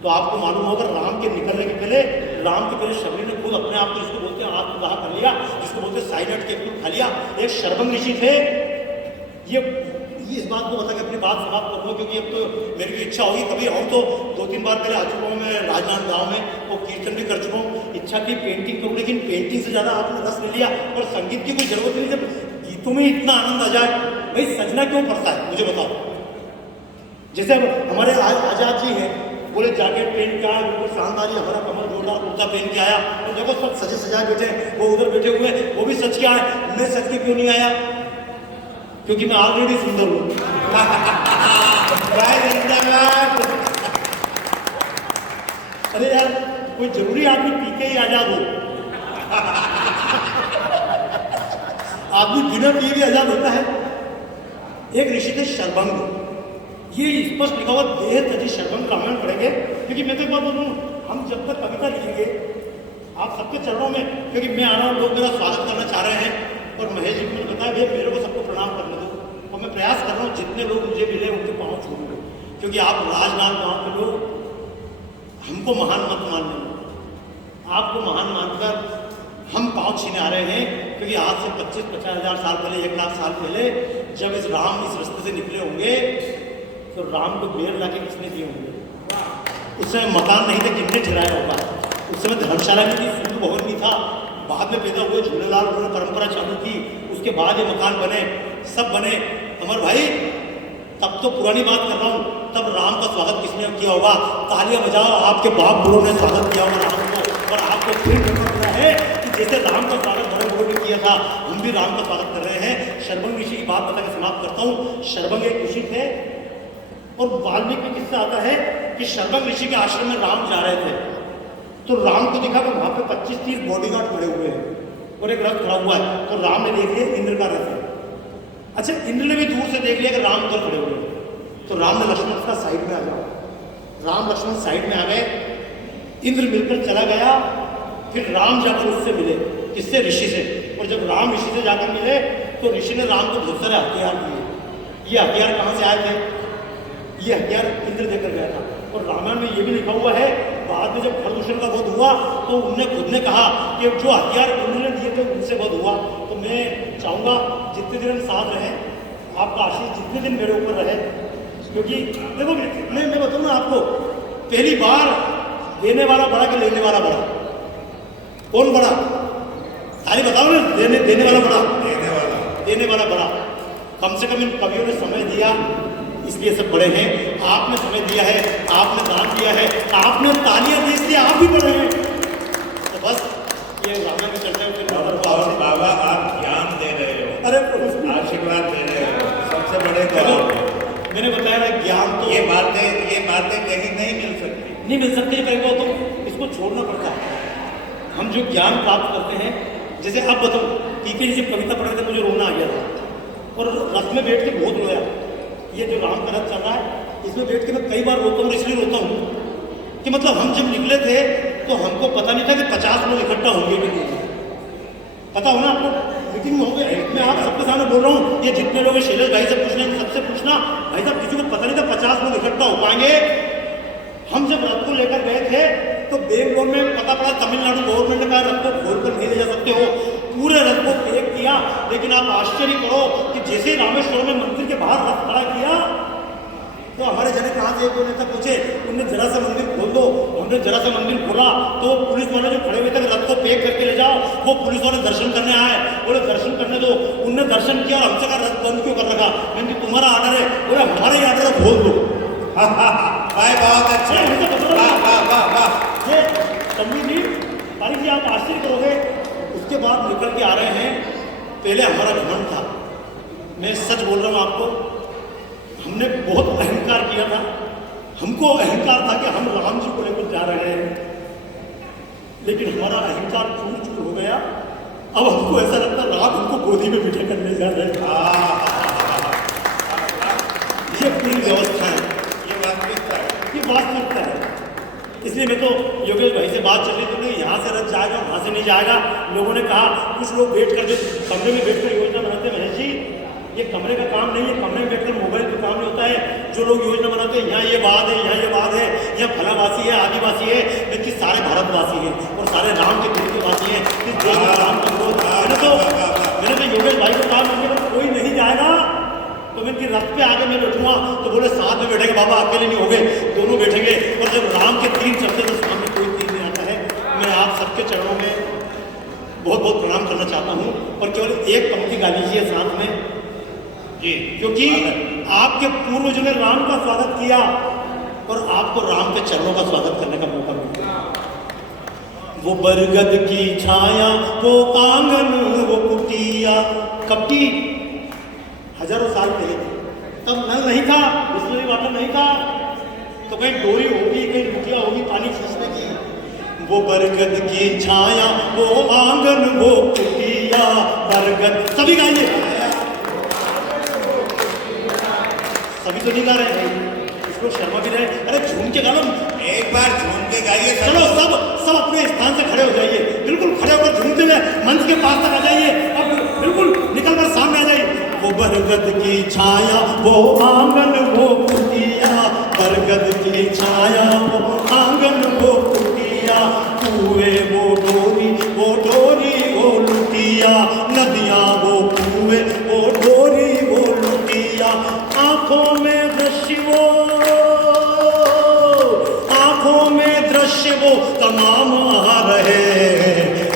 तो आपको मालूम होगा राम के निकलने के पहले, राम के पहले शबरी ने खुद अपने आप को, जिसको बोलते हैं आत्मदाह कर लिया, जिसको बोलते हैं साइलेंट के बिल्कुल खा लिया। एक शर्वंग ऋषि थे। ये इस बात को बता के अपनी बात समाप्त करूँगा, क्योंकि अब तो मेरी भी इच्छा होगी कभी आऊँ तो 2-3 बार पहले आ चुका हूँ मैं राजनांदगांव में, वो कीर्तन भी कर चुका हूँ। इच्छा की पेंटिंग करूँ, लेकिन पेंटिंग से ज़्यादा आपने रस ले लिया और संगीत की कोई जरूरत नहीं। जब गीतों में इतना आनंद आ जाए, भाई सजना क्यों पड़ता है मुझे बताओ। जैसे हमारे आजाद जी हैं, बोले जैकेट पहन के आया, बिल्कुल शानदार, हमारा कमर जोरदार कुर्ता पहन के आया। तो देखो सब सजे सजाए बैठे, वो उधर बैठे हुए, वो भी सच के आए। मैं सच के क्यों नहीं आया? क्योंकि मैं ऑलरेडी सुंदर हूँ। अरे यार, कोई जरूरी आदमी पी के ही आजाद हो? आदमी बिना पिए भी आजाद होता है। एक ऋषि थे शर्वंग। ये स्पष्ट लिखा हुआ देह तजी शर्वंग रामायण पढ़ेंगे। क्योंकि मैं तो एक बात बोलूँ, हम जब तक कविता लिखेंगे आप सबके चरणों में, क्योंकि मैं आ रहा हूँ, लोग मेरा स्वागत करना चाह रहे हैं। और महेश जी ने बताया भैया मेरे को सबको प्रणाम करने दो। और मैं प्रयास कर रहा हूँ जितने लोग मुझे मिले उनके पाँव छूने, क्योंकि आप राजनांदगांव के लोग हमको महान मत मानने, आपको महान मानकर हम पाँव छीने आ रहे हैं। क्योंकि आज से 25-50 हज़ार साल पहले, 1 लाख साल पहले जब इस राम इस रास्ते से निकले होंगे तो राम को बेर लाके किसने दिए होंगे? उस समय मकान नहीं थे, कितने ठहराया होगा। उस समय धर्मशाला नहीं थी, सूर्य भवन नहीं था। बाद में पैदा हुए झूलेलाल, उन्होंने परंपरा चालू की, उसके बाद ये मकान बने, सब बने। अमर भाई तब तो पुरानी बात कर रहा हूँ, तब राम का स्वागत किसने किया होगा? तालियां बजाओ, आपके बाप बूढ़ों ने स्वागत किया होगा राम को। और आपको फिर पता है कि जैसे राम का स्वागत बड़े बूढ़ों ने किया था, हम भी राम का स्वागत कर रहे हैं। शर्वंग ऋषि की बात बता के समाप्त करता हूँ। शर्वंग एक ऋषि थे और वाल्मीकि में किस्सा आता है कि शर्वंग ऋषि के आश्रम में राम जा रहे थे। तो राम को देखा कि वहां पे 25-30 बॉडीगार्ड खड़े हुए हैं और एक रथ खड़ा हुआ है। तो राम ने देख लिया इंद्र का रथ है। अच्छा, इंद्र ने भी दूर से देख लिया कि राम उधर खड़े हुए हैं। तो राम ने लक्ष्मण का साइड में आ जाओ। राम लक्ष्मण साइड में आ गए। इंद्र मिलकर चला गया। फिर राम जाकर उससे मिले, किससे? ऋषि से। और जब राम ऋषि से जाकर मिले तो ऋषि ने राम को बहुत सारे हथियार दिए। ये हथियार कहाँ से आए थे? ये हथियार इंद्र देकर गया था। और रामायण में ये भी लिखा हुआ है, बाद में जब खरदूषण का वध हुआ तो उनने खुद ने कहा कि जो हथियार उन्होंने दिए थे उनसे वध हुआ। तो मैं चाहूँगा जितने दिन हम साथ रहे, आपका आशीष जितने दिन मेरे ऊपर रहे, क्योंकि देखो मैं बताऊँ ना आपको, पहली बार देने वाला बड़ा कि लेने वाला बड़ा? कौन बड़ा? ताली बताओ ना। देने वाला बड़ा? देने वाला बड़ा। कम से कम इन कवियों ने समय दिया, इसलिए सब बड़े हैं। आपने समय दिया है, आपने दान दिया है, आपने तालियां दी, इसलिए आप भी बड़े हैं। तो बस ये रामायण में चलते हैं। और बाबा आप ज्ञान दे रहे हो, अरे आशीर्वाद दे रहे हो, सबसे बड़े तो आप हैं। मैंने बताया ना, ज्ञान तो ये बातें कहीं नहीं मिल सकती। नहीं मिल सकती। कहीं को तो इसको छोड़ना पड़ता है। हम जो ज्ञान प्राप्त करते हैं, जैसे अब बताओ, ठीक है, जैसे कविता पढ़ रहे थे मुझे रोना आ गया था और रथ में बैठ के बहुत रोया। ये जो राम का रथ चल रहा है, इसमें बैठ के मैं कई बार रोता हूँ। इसलिए रोता हूँ कि मतलब हम जब निकले थे तो हमको पता नहीं था कि 50 लोग इकट्ठा होंगे भी नहीं। पता हो ना आपको, मीटिंग में हो गए। मैं आप सबके सामने बोल रहा हूँ, ये जितने लोग शैलेश भाई से पूछना, सबसे पूछना, भाई साहब किसी को पता नहीं था 50 लोग इकट्ठा हो पाएंगे। हम जब रथ को लेकर गए थे तो बेंगलोर में पता पड़ा तमिलनाडु गवर्नमेंट ने कहा रथ को खोल कर नहीं ले जा सकते हो। पूरे रथ को पैक किया। लेकिन आप आश्चर्य करो कि जैसे ही रामेश्वर में मंदिर के बाहर रथ खड़ा किया तो हमारे जने कहाँ से एक दो नेता पूछे, उनने जरा सा मंदिर खोल दो। हमने जरा सा मंदिर खोला तो पुलिस वाले जो खड़े हुए थे रथ को पैक करके ले जाओ, वो पुलिस वाले दर्शन करने आए। बोले दर्शन करने दो। उनने दर्शन किया और हमसे कहा रथ बंद क्यों कर रखा? मैंने तुम्हारा ऑर्डर है। बोले हमारा ही ऑर्डर है, खोल दो। भाई बहुत अच्छा। ये तंबी जी, पारी जी, आप आश्चर्य करोगे। उसके बाद निकल के आ रहे हैं। पहले हमारा घमंड था, मैं सच बोल रहा हूँ आपको, हमने बहुत अहंकार किया था। हमको अहंकार था कि हम राम जी को लेकर जा रहे हैं, लेकिन हमारा अहंकार चूर चूर हो गया। अब हमको ऐसा लगता है राम हमको गोदी में बिठा कर ले जा रहे हैं। ये पूरी व्यवस्था है, ये वास्तविकता है। इसलिए मैं तो योगेश भाई से बात चल रही तो नहीं, यहाँ से रथ जाएगा, वहाँ से नहीं जाएगा। लोगों ने कहा, कुछ लोग बैठ कर जो कमरे में बैठकर योजना बनाते हैं, महेश जी ये कमरे का काम नहीं है, कमरे में बैठकर मोबाइल का काम नहीं होता है। जो लोग योजना बनाते हैं, यहाँ ये बात है, यहाँ ये बात है, यहाँ फलावासी है, आदिवासी है, लेकिन सारे भारतवासी हैं और सारे राम के दिल के वासी हैं। इस देश में राम का विरोध। मैंने तो योगेश भाई को कहा कोई नहीं जाएगा तो मैं रथ पे आगे मैं बैठूंगा। तो बोले साथ में बैठेंगे बाबा, अकेले नहीं हो गए, दोनों बैठेंगे। और जब राम के तीन चलते तो सामने कोई तीन नहीं आता है। मैं आप सबके चरणों में बहुत बहुत प्रणाम करना चाहता हूँ और केवल एक पंक्ति गा लीजिए साथ में जी, क्योंकि आपके पूर्वजों ने राम का स्वागत किया और आपको राम के चरणों का स्वागत करने का मौका मिला। वो बरगद की छाया, वो आंगन, वो कुटिया। कपटी हजारों साल पहले तब नल नहीं था, बिस्लरी वाटर नहीं था, तो कहीं डोरी होगी, कहीं कुटिया होगी पानी खींचने की। वो बरगद की छाया, वो आंगन, वो कुटिया। बरगद, सभी गाइए। सभी तो नहीं गा रहे हैं, इसको शर्मा भी रहे। अरे झूम के गाना, एक बार झूम के गाइए। चलो सब अपने स्थान से खड़े हो जाइए, बिल्कुल खड़े होकर झूमते हुए मंच के पास तक आ जाइए। अब बिल्कुल निकल कर सामने आ जाइए। वो बरगद की छाया, वो आंगन, वो कुटिया। बरगद की छाया, वो आंगन, वो कुटिया। कुएं वो डोरी, वो डोरी, वो लुटिया। नदियाँ वो कुएं, वो डोरी, वो लुटिया। आंखों में दृश्य वो, आंखों में दृश्य वो तमाम आ रहे।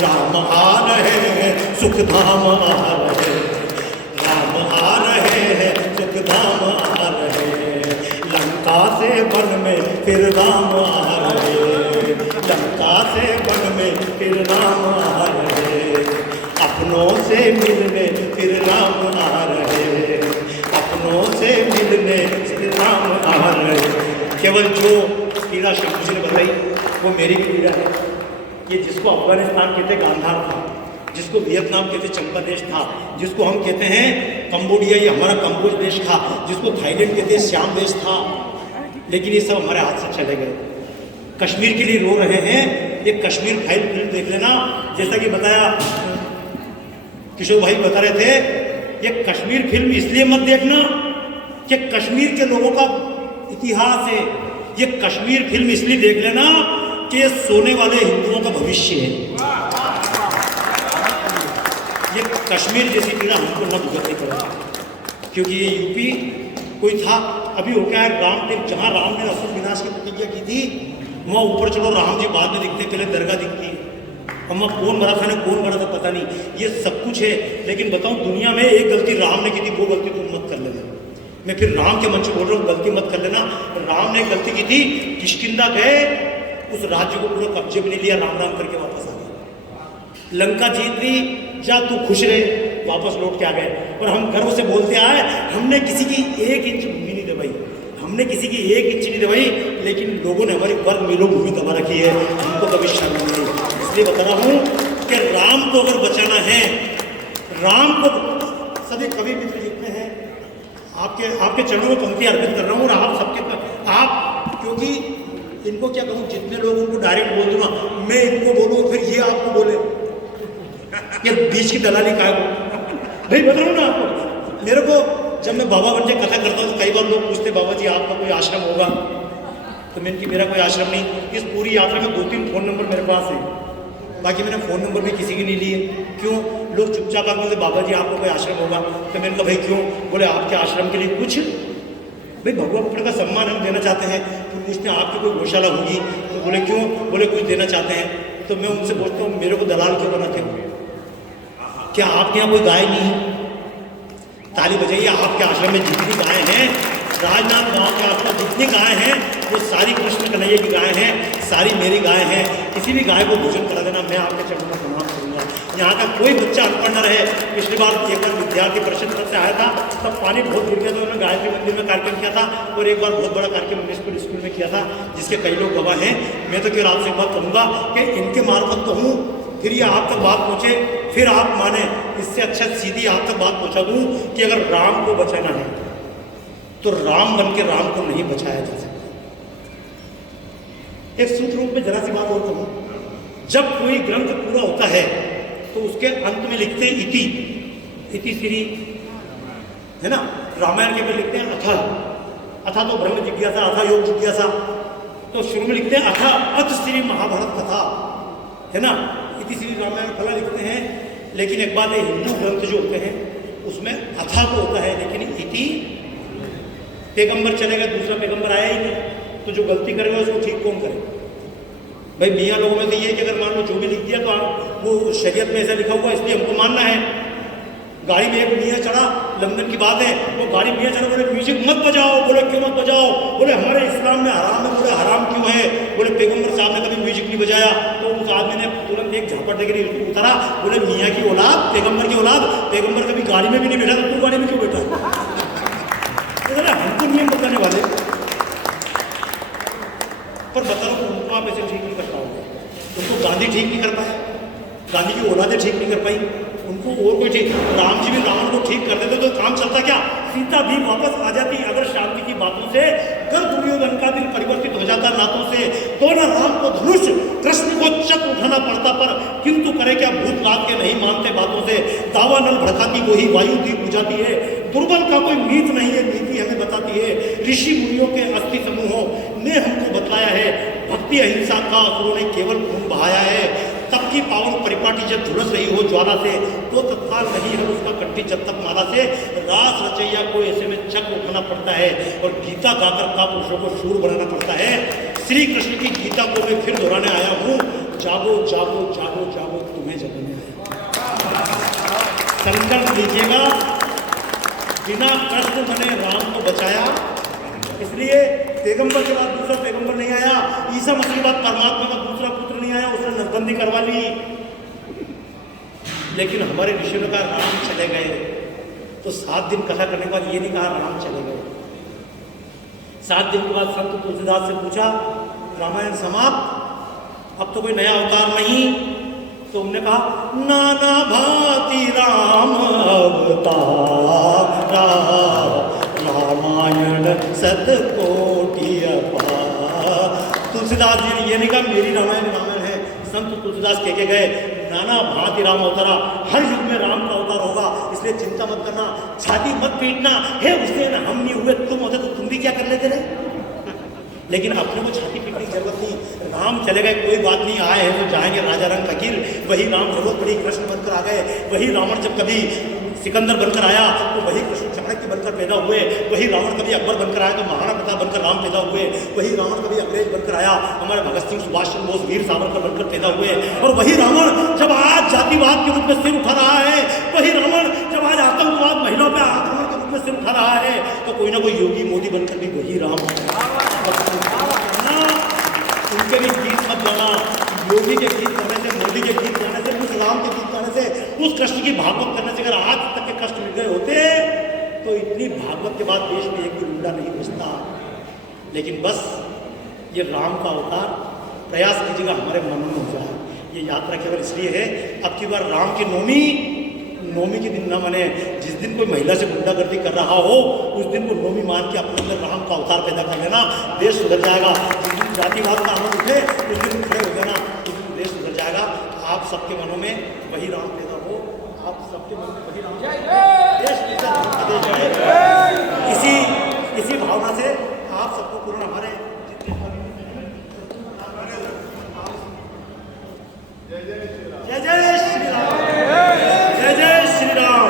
राम आ रहे, सुख धाम आ रहे। राम आ रहे, सुख धाम आ रहे। लंका से वन में फिर राम आ रहे। लंका से वन में फिर राम आ रहे। अपनों से मिलने फिर राम आ रहे। अपनों से मिलने फिर राम आ रहे। केवल जो पीड़ा शंकर जी ने बताई वो मेरी भी पीड़ा है। ये जिसको अफगानिस्तान कहते गांधार था, जिसको वियतनाम कहते चंपा देश था, जिसको हम कहते हैं कंबोडिया, ये हमारा कंबोज देश था, जिसको थाईलैंड कहते हैं श्याम देश था, लेकिन ये सब हमारे हाथ से चले गए। कश्मीर के लिए रो रहे हैं। ये कश्मीर फाइल फिल्म देख लेना। जैसा कि बताया किशोर भाई बता रहे थे, ये कश्मीर फिल्म इसलिए मत देखना कि कश्मीर के लोगों का इतिहास है। ये कश्मीर फिल्म इसलिए देख लेना कि ये सोने वाले हिंदुओं का भविष्य है। ये कश्मीर जैसी पीड़ा हमको न भुगतनी पड़े, क्योंकि ये यूपी कोई था, अभी हो गया है रामदेव, जहाँ राम ने असुर विनाश की प्रतिज्ञा की थी वहाँ ऊपर चलो राम जी बाद में दिखते, पहले दरगाह दिखती है। हम कौन बड़ा था ना कौन बड़ा था पता नहीं, ये सब कुछ है। लेकिन बताऊं दुनिया में एक गलती राम ने की थी, वो गलती तुम मत कर लेना। मैं फिर राम के मंच बोल रहा हूँ, गलती मत कर लेना। राम ने गलती की थी, किष्किंधा गए, उस राज्य को पूरा कब्जे में नहीं लिया, राम राम करके वापस आ गए। लंका जीत ली, जा तू खुश रहे, वापस लौट के आ गए। और हम गर्व से बोलते आए हमने किसी की 1 इंच भूमि नहीं दबाई, हमने किसी की 1 इंच नहीं दबाई, लेकिन लोगों ने हमारी वर्ग मीलों भूमि दबा रखी है, हमको कभी शर्म नहीं। इसलिए बता रहा हूँ कि राम को अगर बचाना है, राम को सभी कवि मित्र जितने हैं आपके चरणों में पंक्ति अर्पित कर रहा हूँ। और आप सबके आप, क्योंकि इनको क्या कहूँ, जितने लोग उनको डायरेक्ट बोल दूंगा, मैं इनको बोलूँ फिर ये आपको बोले, ये बीच की दलाली का भाई बता रहा हूँ ना आपको। मेरे को जब मैं बाबा बन के कथा करता हूँ तो कई बार लोग पूछते बाबा जी आपका कोई आश्रम होगा, तो मैंने कि मेरा कोई आश्रम नहीं। इस पूरी यात्रा में 2-3 फ़ोन नंबर मेरे पास है, बाकी मैंने फ़ोन नंबर भी किसी की नहीं लिए। क्यों? लोग चुपचाप आकर बोलते बाबा जी आपको कोई आश्रम होगा, तो मैंने कहा भाई क्यों? बोले आपके आश्रम के लिए कुछ भाई भगवा कपड़े का सम्मान हम देना चाहते हैं। तो पूछते हैं आपकी कोई गौशाला होगी, तो बोले क्यों? बोले कुछ देना चाहते हैं। तो मैं उनसे बोलता हूँ मेरे को दलाल क्यों बनाते हो? क्या आपके यहाँ कोई गाय नहीं है? ताली बजाइए। आपके आश्रम में जितनी गाय हैं, राजनाथ गांव के आसपास जितनी गाय हैं, वो सारी कृष्ण कन्हैया की गाय हैं, सारी मेरी गाय हैं। किसी भी गाय को भोजन करा देना, मैं आपके चरणों में प्रणाम करूँगा। यहाँ का कोई बच्चा अनपढ़ न रहे। पिछली बार एक बार विद्यार्थी परिषद तरफ से आया था, तब पानी बहुत गिर गया था, उन्होंने गायत्री मंदिर में कार्यक्रम किया था। और एक बार बहुत बड़ा कार्यक्रम म्यूनिसिपल स्कूल में किया था, जिसके कई लोग गवाह हैं। मैं तो केवल आपसे एक बात कहूँगा कि इनके मार्फत तो हूँ, फिर ये आप तक बात पहुँचे, फिर आप माने। इससे अच्छा सीधी आप तक बात पहुँचा दूँ कि अगर राम को बचाना है तो राम बन के राम को नहीं बचाया जा सकता। एक सूत्र रूप में जरा सी बात और कहूँ, जब कोई ग्रंथ पूरा होता है तो उसके अंत में लिखते हैं इति, इति श्री, है ना। रामायण के में लिखते हैं अथ, अथा तो ब्रह्म जिज्ञासा, अथा योग जिज्ञासा। तो शुरू में लिखते हैं अथ श्री महाभारत कथा, है ना। इति श्री रामायण फला लिखते हैं। लेकिन एक बात है, हिंदू ग्रंथ जो होते हैं उसमें अथा तो होता है, लेकिन इति। पैगंबर चले गए, दूसरा पैगंबर आया ही नहीं, तो जो गलती करेगा उसको ठीक कौन करे? भाई मियाँ लोगों में तो ये है कि अगर मान लो जो भी लिख दिया तो वो शरीयत में ऐसा लिखा हुआ इसलिए हमको मानना है। गाड़ी में एक मियाँ चढ़ा, लंदन की बात है, वो गाड़ी मियाँ चढ़ा, बोले म्यूजिक मत बजाओ। बोले क्यों मत बजाओ? बोले हमारे इस्लाम में हराम है। बोले हराम क्यों है? बोले पैगंबर साहब ने कभी म्यूजिक नहीं बजाया। तो उस आदमी ने तुरंत एक झापट देकर उतारा, बोले मियाँ की औलाद, पैगंबर की औलाद, पैगंबर कभी गाड़ी में भी नहीं बैठा, तो तू गाड़ी में क्यों बैठा? हमको नियम बताने वाले, पर बता रहा हूँ उनको आप ऐसे ठीक नहीं कर पाओगे। उनको गांधी ठीक नहीं कर पाया, गांधी की औलादें ठीक नहीं कर पाई, उनको और कोई ठीक। राम जी भी रावण को ठीक कर देते तो काम चलता क्या? सीता भी वापस आ जाती अगर शांति की बातों से। अगर दुर्योधन का दिल परिवर्तित हो जाता नातों से, तो न राम को धनुष, कृष्ण को चक्र उठाना पड़ता। पर किंतु करे क्या, भूत बात के नहीं मानते बातों से। दावा नल भड़काती वही वायु दी बुझाती है। दुर्बल का कोई मीत नहीं है, नीति हमें बताती है। ऋषि मुनियों के अस्थि समूहों ने हमको बतलाया है, भक्ति अहिंसा का असुरों ने केवल खून बहाया है। तब की पावन परिपाटी जब झुलस रही हो ज्वाला से, तो तत्काल नहीं है उसका कंठी जब तक माला से। रास रचैया को ऐसे में चक्र उठाना पड़ता है, और गीता गाकर का पुरुषों को शूर बनाना पड़ता है। श्री कृष्ण की गीता को मैं फिर दोहराने आया हूँ, जागो जागो जागो जागो, तुम्हें जगाने आया। संकल्प लीजिएगा, बिना कृष्ण बने राम को बचाया। इसलिए पैगंबर के बाद दूसरा पैगंबर नहीं आया, ईसा मसीह के बाद परमात्मा का दूसरा पुत्र नहीं आया, उसने नसबंदी करवा ली। लेकिन हमारे ऋषियों ने कहा राम चले गए, तो 7 दिन कथा करने के बाद ये नहीं कहा राम चले गए। 7 दिन के बाद संत तुलसीदास से पूछा रामायण समाप्त, अब तो कोई नया अवतार नहीं। तो उन्होंने कहा नाना भांति राम अवतारा, रामायण सतकोटि अपार। तुलसीदास जी ने ये नहीं कहा मेरी रामायण रामायण है। संत तुलसीदास कह के गए नाना भांति राम अवतारा, हर युग में राम का अवतार अवतार होगा, इसलिए चिंता मत करना, छाती मत पीटना। हे हुसैन हम नहीं हुए तुम होते तो तुम भी क्या कर लेते रहे। लेकिन अपने को छाती पीटने की जरूरत नहीं, राम चले गए कोई बात नहीं, आए हैं तो जाएंगे राजा रंग फकीर। वही राम जरूरत पड़ी कृष्ण बनकर आ गए, वही रावण जब कभी सिकंदर बनकर आया तो वही कृष्ण चाणक्य बनकर पैदा हुए, वही रावण कभी अकबर बनकर आया तो महाराणा प्रताप बनकर राम पैदा हुए, वही रावण कभी अंग्रेज बनकर आया हमारे भगत सिंह सुभाष चंद्र बोस वीर सावरकर बनकर पैदा हुए, और वही रावण जब आज जातिवाद के रूप में सिर उठा रहा है, वही रावण जब आज आतंकवाद महिलाओं पर आक्रमण के रूप में सिर उठा रहा है, तो कोई ना कोई योगी मोदी बनकर भी वही राम उनके भी गीत मत गाना, योगी के गीत गाने से, मोदी के गीत गाने से, उस राम के गीत गाने से, उस कृष्ण की भागवत करने से अगर आज तक के कष्ट मिल गए होते तो इतनी भागवत के बाद देश में एक भी रुंडा नहीं घुसता। लेकिन बस ये राम का अवतार प्रयास कीजिएगा हमारे मन में हो जाए। ये यात्रा केवल इसलिए है, अब की बार राम की नौमी के दिन ना माने, जिस दिन कोई महिला से गुंडागर्दी कर रहा हो उस दिन को नौमी मान के अपने अंदर राम का अवतार पैदा कर लेना, देश सुधर जाएगा। जिस दिन जातिवाद का आनंद उठे उस दिन खड़े हो जाना, उस दिन देश सुधर जाएगा। आप सबके मनों में वही राम पैदा हो, आप सबके मन में वही राम, देश इसी भावना से आप सबको पूर्ण हमारे जय जय श्री राम, जय जय श्री राम,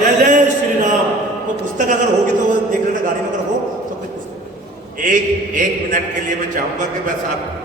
जय जय श्री राम। वो पुस्तक अगर होगी तो देख लेना, गाड़ी में अगर हो तो कुछ पुस्तक। एक मिनट के लिए मैं चाहूंगा कि बस आप